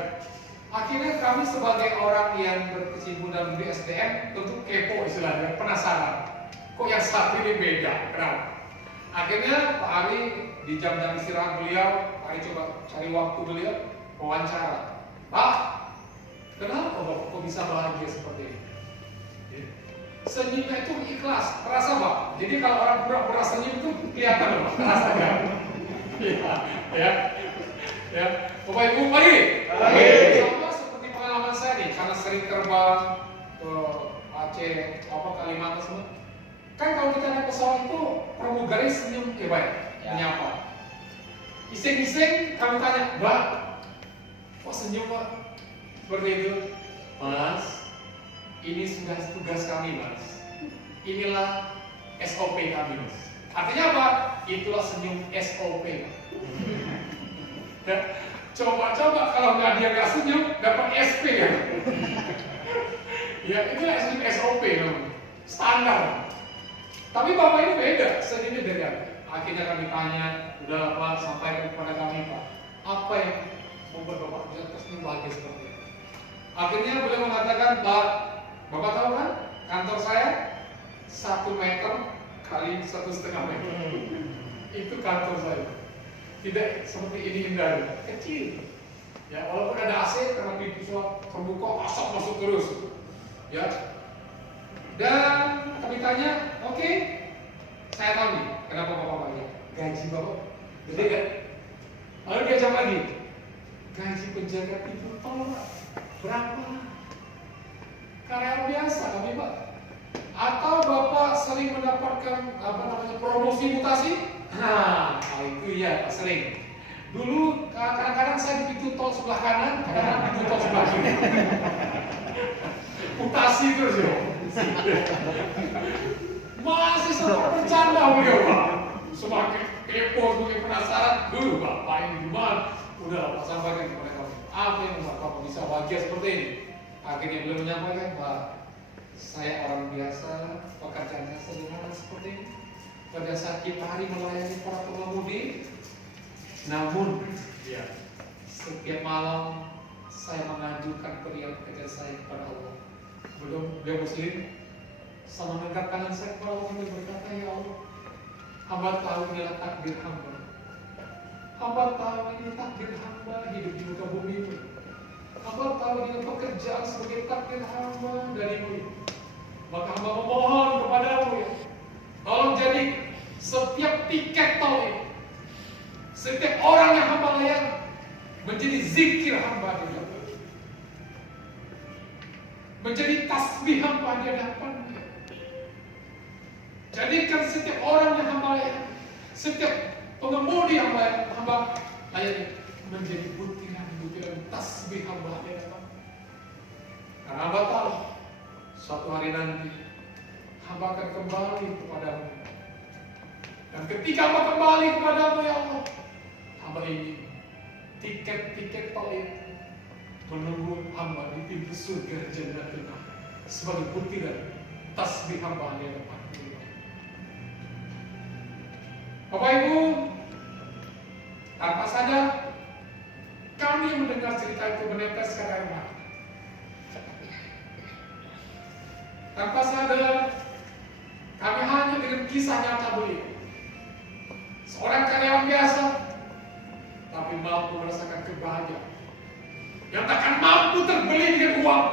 akhirnya kami sebagai orang yang berkecimpung dalam dunia SDM tentu kepo istilahnya, penasaran. Kok yang satu ini beda? Kenapa? Akhirnya Pak Ari di jam-jam istirahat beliau, Pak Ari coba cari waktu beliau wawancara. Pak, kenapa Bapak kok bisa bahagia seperti ini? Senyumnya itu ikhlas, terasa Pak. Jadi kalau orang pura-pura senyum itu kelihatan Pak, terasa kan? Ya. Bapak Ibu, pagi. Sama seperti pengalaman saya nih, karena sering terbang ke Aceh, Kalimantan semua. Kan kalau kita naik pesawat itu pramugari senyum baik, menyapa. Iseng-iseng kami tanya, Mbak, kok senyum Pak? Seperti itu, Mas. Ini sudah tugas kami, Mas. Inilah SOP kami, Mas. Artinya apa? Itulah senyum SOP. Ya, coba-coba kalau dia nggak senyum, dapat SP ya. Ya, inilah senyum SOP namanya. Standar. Tapi Bapak ini beda, senyumnya dari apa? Akhirnya kami tanya, udah Pak, sampaikan kepada kami Pak, apa yang membuat Bapak bisa tersenyum bahagia seperti ini? Akhirnya beliau mengatakan, Pak, Bapak tahu kan, kantor saya 1 meter kali 1,5 meter. Itu kantor saya. Tidak seperti ini indah, kecil. Ya, walaupun ada AC karena pintu terbuka, asap masuk terus. Ya. Dan kami tanya, oke, saya tahu nih, kenapa Bapak banyak? Gaji Bapak gede kan? Lalu dia jawab lagi, gaji penjaga pintu tol berapa? Karyawan biasa kami Pak. Atau Bapak sering mendapatkan promosi mutasi? Nah, itu iya Pak, sering. Dulu kadang-kadang saya di pintu tol sebelah kanan, kadang-kadang pintu tol sebelah kiri. Mutasi terus ya. Masih sempat bercanda beliau Pak. Semakin kepo, semakin penasaran. Dulu Bapak ini gimana? Udah Pak sampaikan kepada kami. Apa yang membuat Bapak bisa bahagia seperti ini? Akhirnya beliau menyampaikan, Pak, saya orang biasa, pekerjaan saya sederhana seperti ini. Pada saat tiap hari melayani para pengemudi, namun setiap malam saya mengajukan pekerjaan saya kepada Allah. Beliau Muslim, sama mengangkat tangan saya kepada Allah dan berkata, ya Allah, hamba tahu inilah takdir hamba. Hamba tahu ini takdir hamba hidup di muka bumi ini. Hamba tahu ini pekerjaan sebagai takdir hamba darimu. Maka hamba memohon kepadamu ya, tolong jadi setiap tiket tol ini, setiap orang yang hamba layani menjadi zikir hamba di hadapan, menjadi tasbih hamba di hadapannya. Jadikan setiap orang yang hamba layani, setiap pengemudi yang hamba layani menjadi butiran-butiran tasbih hamba di hadapan. Karena hamba tahu suatu hari nanti hamba akan kembali kepadamu. Dan ketika hamba kembali kepadamu ya Allah, hamba ingin tiket-tiket tol itu menunggu hamba di pintu surga Jannatul Ma'wa sebagai butiran tasbih hamba di hadapan. Bapak Ibu, tanpa sadar kami yang mendengar cerita itu meneteskan air mata. Tanpa sadar kami hanya dengan kisah nyata beliau, seorang karyawan biasa tapi mampu merasakan kebahagiaan yang takkan mampu terbeli dengan uang,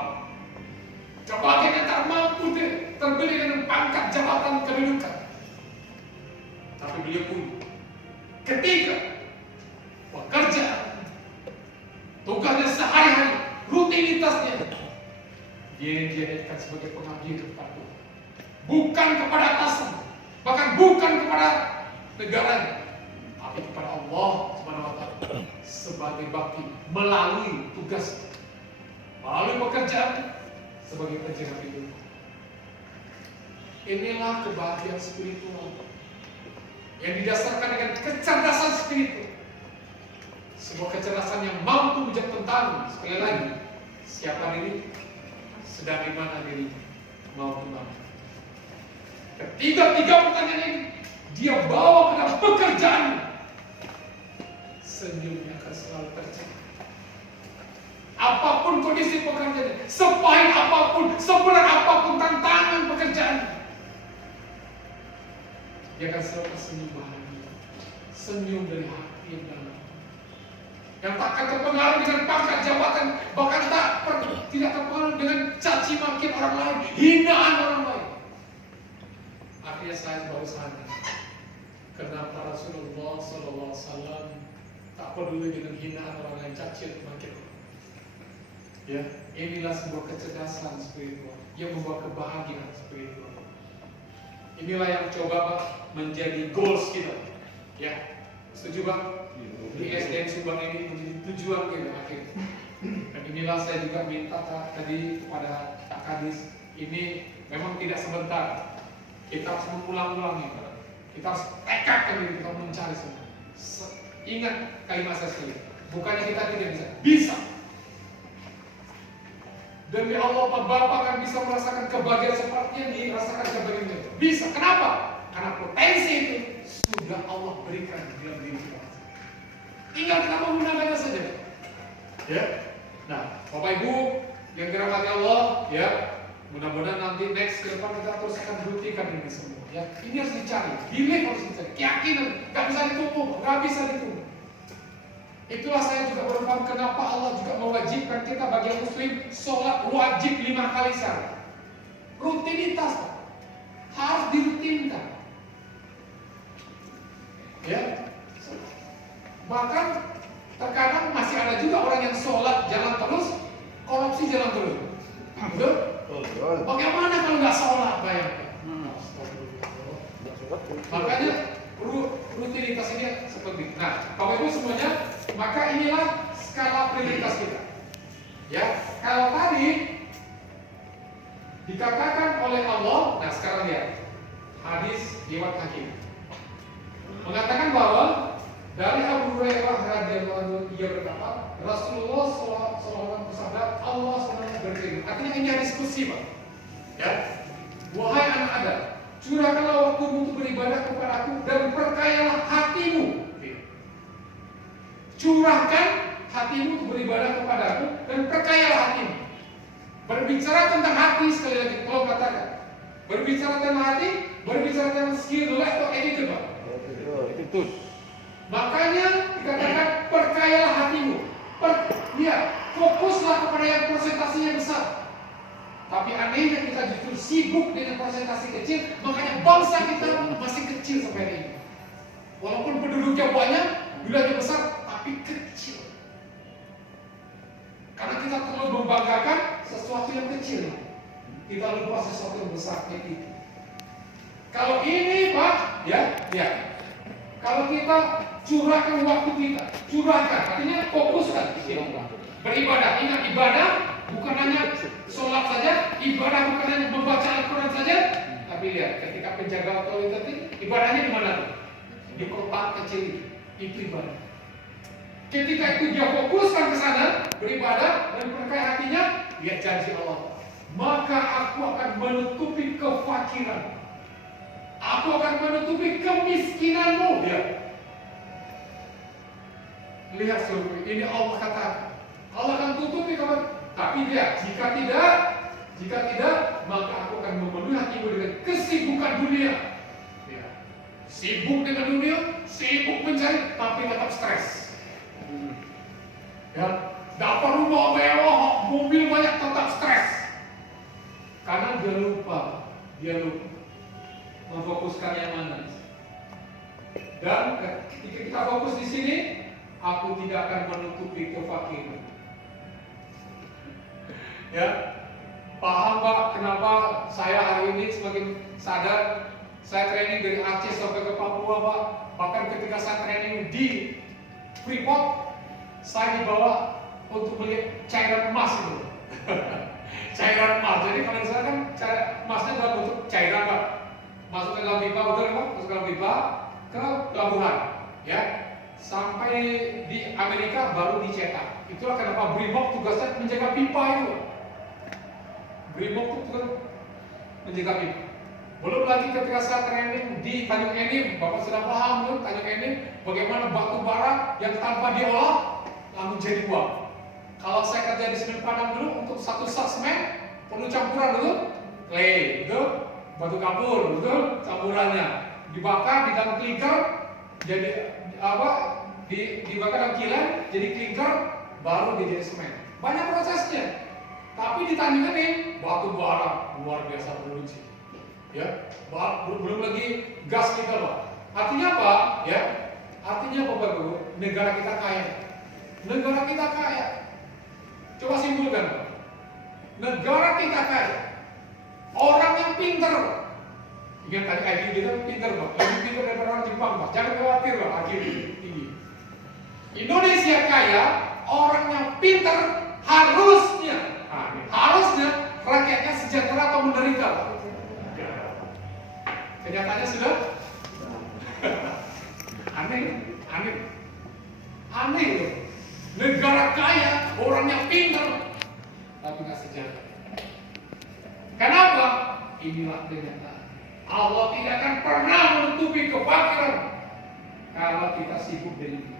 kebahagiaan yang tak mampu terbeli dengan pangkat jabatan kedudukan. Tapi beliau pun ketika dia dijadikan sebagai pengabdi kepada Tuhan. Bukan kepada atasan, bahkan bukan kepada negaranya, tapi kepada Allah Subhanahu wa Ta'ala sebagai bakti melalui tugas, melalui pekerjaan sebagai penjaga hidup. Inilah kebahagiaan spiritual yang didasarkan dengan kecerdasan spiritual. Sebuah kecerdasan yang mampu menjawab tentang, sekali lagi, siapa diri, sedang di mana diri, mau kemana. Ketiga-tiga pertanyaan ini dia bawa ke dalam pekerjaan. Senyumnya akan selalu tercipta. Apapun kondisi pekerjaan, sepahit apapun, seberat apapun tantangan pekerjaan, dia akan selalu tersenyum bahagia. Senyum dari hati yang dalam, yang tak akan terpengaruh dengan pangkat jabatan, bahkan tidak terpengaruh dengan caci maki orang lain, hinaan orang lain. Akhirnya saya baru sadar kenapa Rasulullah SAW tak peduli dengan hinaan orang lain, caci maki. Ya, inilah sebuah kecerdasan spiritual yang membawa kebahagiaan spiritual. Inilah yang coba Pak menjadi goals kita. Ya, setuju Pak? Di SDN Subang ini menjadi tujuan kita akhirnya. Dan inilah saya juga minta tadi kepada Kak Kadis, ini memang tidak sebentar. Kita harus mengulang-ulangi, kita harus tekadkan diri kita mencari semua. Ingat kalimat saya sekali, bukannya kita tidak bisa, bisa. Demi Allah Pak Bapak akan bisa merasakan kebahagiaan seperti yang dirasakan kebahagiaan itu. Bisa, kenapa? Karena potensi itu sudah Allah berikan dalam diri kita. Tinggal kita menggunakannya saja. Ya. Nah, Bapak Ibu yang dirahmati Allah, ya, mudah-mudahan nanti next ke depan kita terus akan buktikan ini semua. Ya, ini harus dicari, belief harus dicari, keyakinan, nggak bisa ditunggu, nggak bisa ditunggu. Itulah saya juga baru paham kenapa Allah juga mewajibkan kita bagi muslim sholat wajib 5 kali sehari. Rutinitas, harus dirutinkan. Ya, bahkan terkadang masih ada juga orang yang sholat jalan terus, korupsi jalan terus. Betul? Bagaimana kalau nggak sholat, bayangkan? Makanya rutinitas ini seperti itu. Nah, Bapak Ibu semuanya, maka inilah skala prioritas kita. Ya, kalau tadi dikatakan oleh Allah, nah sekarang lihat hadis riwayat Hakim mengatakan bahwa dari Abu Hurairah radhiyallahu anhu ia berkata, Rasulullah SAW bersabda, Allah SWT berfirman. Artinya ini hadis kursi, Pak. Ya, wahai anak Adam, curahkanlah waktumu untuk beribadah kepada Aku dan perkayalah hatimu. Curahkan hatimu untuk beribadah kepada Aku dan perkayalah hatimu. Berbicara tentang hati, sekali lagi kalau katakan, berbicara tentang hati, berbicara tentang skill atau attitude, Pak. Attitude. Makanya dikatakan perkayalah hatimu. Fokuslah kepada yang presentasinya besar. Tapi anehnya kita justru sibuk dengan presentasi kecil, makanya bangsa kita masih kecil sampai hari ini. Walaupun penduduknya banyak, wilayahnya besar, tapi kecil. Karena kita terlalu membanggakan sesuatu yang kecil. Kita lupa sesuatu yang besar kayak itu. Kalau ini Pak, ya. Kalau kita curahkan waktu kita, artinya fokuskan beribadah. Ingat, ibadah bukan hanya sholat saja, ibadah bukan hanya membaca Al-Quran saja, tapi lihat ketika penjaga toilet tadi, ibadahnya di mana? Di kotak kecil itu ibadah. Ketika itu dia fokuskan ke sana, beribadah dan berkaya hatinya, lihat janji Allah. Maka Aku akan menutupi kefakiran. Aku akan menutupi kemiskinanmu. Ya. Lihat seluruh ini Allah katakan. Allah akan tutupi kawan. Tapi lihat, jika tidak, maka Aku akan memenuhi hatimu dengan kesibukan dunia. Ya. Sibuk dengan dunia, sibuk mencari, tapi tetap stres. Ya, dapat rumah mewah, mobil banyak, tetap stres. Karena dia lupa memfokuskan yang mana. Dan ketika kita fokus di sini, Aku tidak akan menutupi kefakiran. Ya, paham Pak kenapa saya hari ini semakin sadar. Saya training dari Aceh sampai ke Papua Pak. Bahkan ketika saya training di Freeport, saya dibawa untuk melihat cairan emas itu. Cairan emas. Jadi kalau saya kan emasnya dalam bentuk cairan Pak. Masuk ke dalam pipa, betul Pak? Masuk ke dalam pipa ke pelabuhan, ya. Sampai di Amerika baru dicetak. Itulah kenapa Brimob tugasnya menjaga pipa itu. Brimob itu kan menjaga pipa. Belum lagi ketika saya training di Tanjung Enim, Bapak sudah paham kan Tanjung Enim bagaimana batu bara yang tanpa diolah lalu jadi uang. Kalau saya kerja di semen Padang dulu untuk satu sak semen perlu campuran dulu, clay, betul, batu kapur, betul, campurannya dibakar di dalam klinker, jadi apa? Dibakar dalam kilang, jadi klinker, baru jadi semen. Banyak prosesnya. Tapi di Tanjung Enim batu bara luar biasa produksi. Ya, belum lagi gas kita Pak. Artinya apa? Ya, artinya apa Bapak Ibu? Negara kita kaya. Negara kita kaya. Coba simpulkan Pak. Negara kita kaya. Orang yang pinter. Ingat tadi IQ kita pinter Pak. Lebih pinter daripada orang Jepang Pak. Jangan khawatir Pak, IQ tinggi. Indonesia kaya. Orang yang pinter harusnya rakyatnya sejahtera atau menderita Pak. Kenyataannya sudah aneh loh. Negara kaya, orangnya pintar, tapi nggak sejahtera. Kenapa? Inilah kenyataan. Allah tidak akan pernah menutupi kefakiran kalau kita sibuk dengan itu.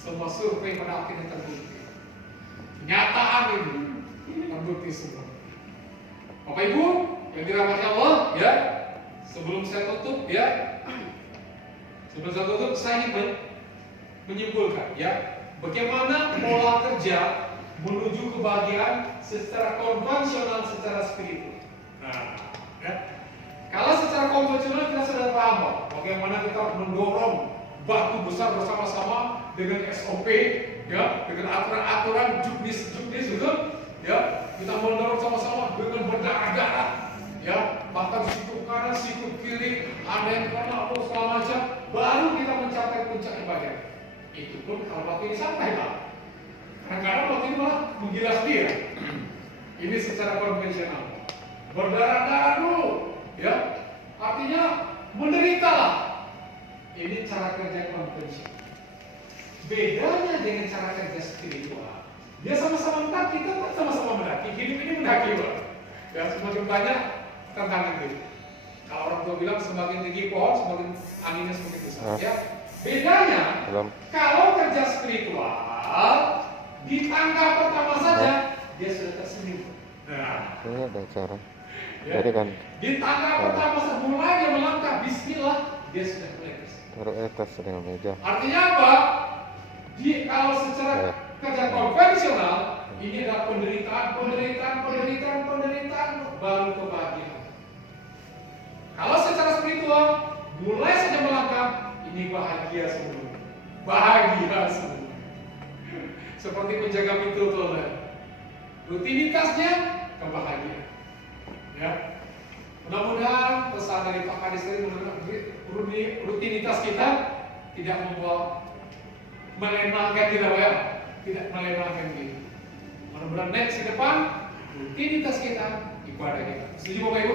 Semua survei pada akhirnya terbukti. Kenyataan ini terbukti semua. Bapak Ibu yang dirahmati Allah, ya. Sebelum saya tutup, saya ingin menyimpulkan, ya, bagaimana pola kerja menuju kebahagiaan secara konvensional, secara spiritual. Nah, ya. Kalau secara konvensional kita sudah paham, bagaimana kita mendorong batu besar bersama-sama dengan SOP, ya, dengan aturan-aturan juknis, betul, ya. Kita mendorong sama-sama dengan berdarah-darah. Ya, bahkan sikut kanan, sikut kiri, ada yang kena apa segala macam, baru kita mencapai puncak ibadah. Itu pun kalau waktu ini santai Pak. Kadang-kadang waktu ini malah menggilas dia. Ini secara konvensional. Berdarah-darah dulu, ya. Artinya menderita lah. Ini cara kerja konvensional. Bedanya dengan cara kerja spiritual, dia sama-sama mendaki, kita sama-sama mendaki. Hidup ini mendaki Pak. Ya, semakin banyak tantangan itu. Kalau orang tua bilang semakin tinggi pohon, semakin anginnya semakin besar. Ya, bedanya kalau kerja spiritual di tangga pertama saja dia sudah tersenyum. Nah, ini ada cara. ya, Jadi kan di tangga pertama saja mulai dia melangkah, Bismillah, dia sudah mulai tersenyum. taruh atas dengan meja. Artinya apa? Kalau secara kerja konvensional ini adalah penderitaan baru kebahagiaan. Kalau secara spiritual mulai saja melangkah, ini bahagia semua. Seperti menjaga pintu toilet. Rutinitasnya kebahagiaan. Ya. Mudah-mudahan pesan dari Pak Kadis tadi rutinitas kita tidak membawa melenangkan kita ya, tidak melenangkan kita. Mudah-mudahan next ke depan rutinitas kita ibadah kita. Setuju Bapak Ibu?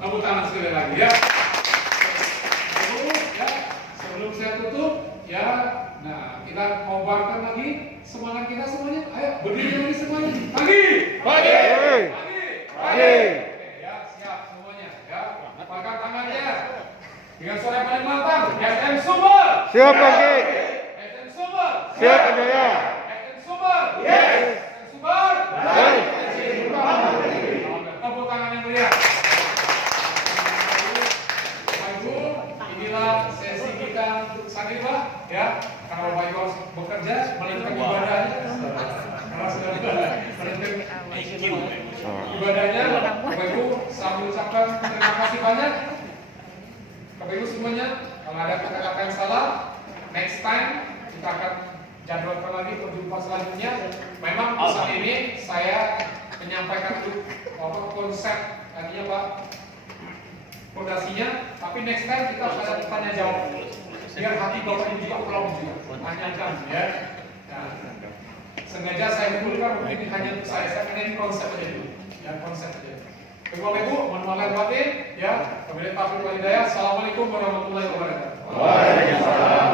Tepuk tangan sekali lagi ya. Sebelum saya tutup ya, nah kita kobarkan lagi semangat kita semuanya. Ayo berdiri lagi semuanya. Pagi. Ya, siap semuanya ya. Pakai tangannya. Dengan suara yang paling mantap. SM Sumber. Siap lagi. SM Sumber. Siap Jaya. SM Sumber. Yes. SM Sumber. Yes. Tepuk tangan yang meriah. Inilah sesi kita untuk saat ini Pak ya. Karena Bapak Ibu harus bekerja melanjutkan ibadahnya. Karena sudah melanjutkan ibadahnya, Bapak Ibu saya mengucapkan terima kasih banyak. Bapak Ibu semuanya, kalau ada kata-kata yang salah, next time kita akan jadwalkan lagi perjumpaan selanjutnya. Memang pesan ini saya menyampaikan dulu konsep tadinya Pak fondasinya, tapi next time kita akan ada tanya jawab biar hati Bapak ini juga pulang juga tanyakan ya. Nah, sengaja saya dulukan ini hanya untuk saya karena ini konsep aja dulu ya, konsep aja. Bapak Ibu, mohon maaf lahir batin ya. Wabillahi taufiq wal hidayah. Assalamualaikum warahmatullahi wabarakatuh. Waalaikumsalam.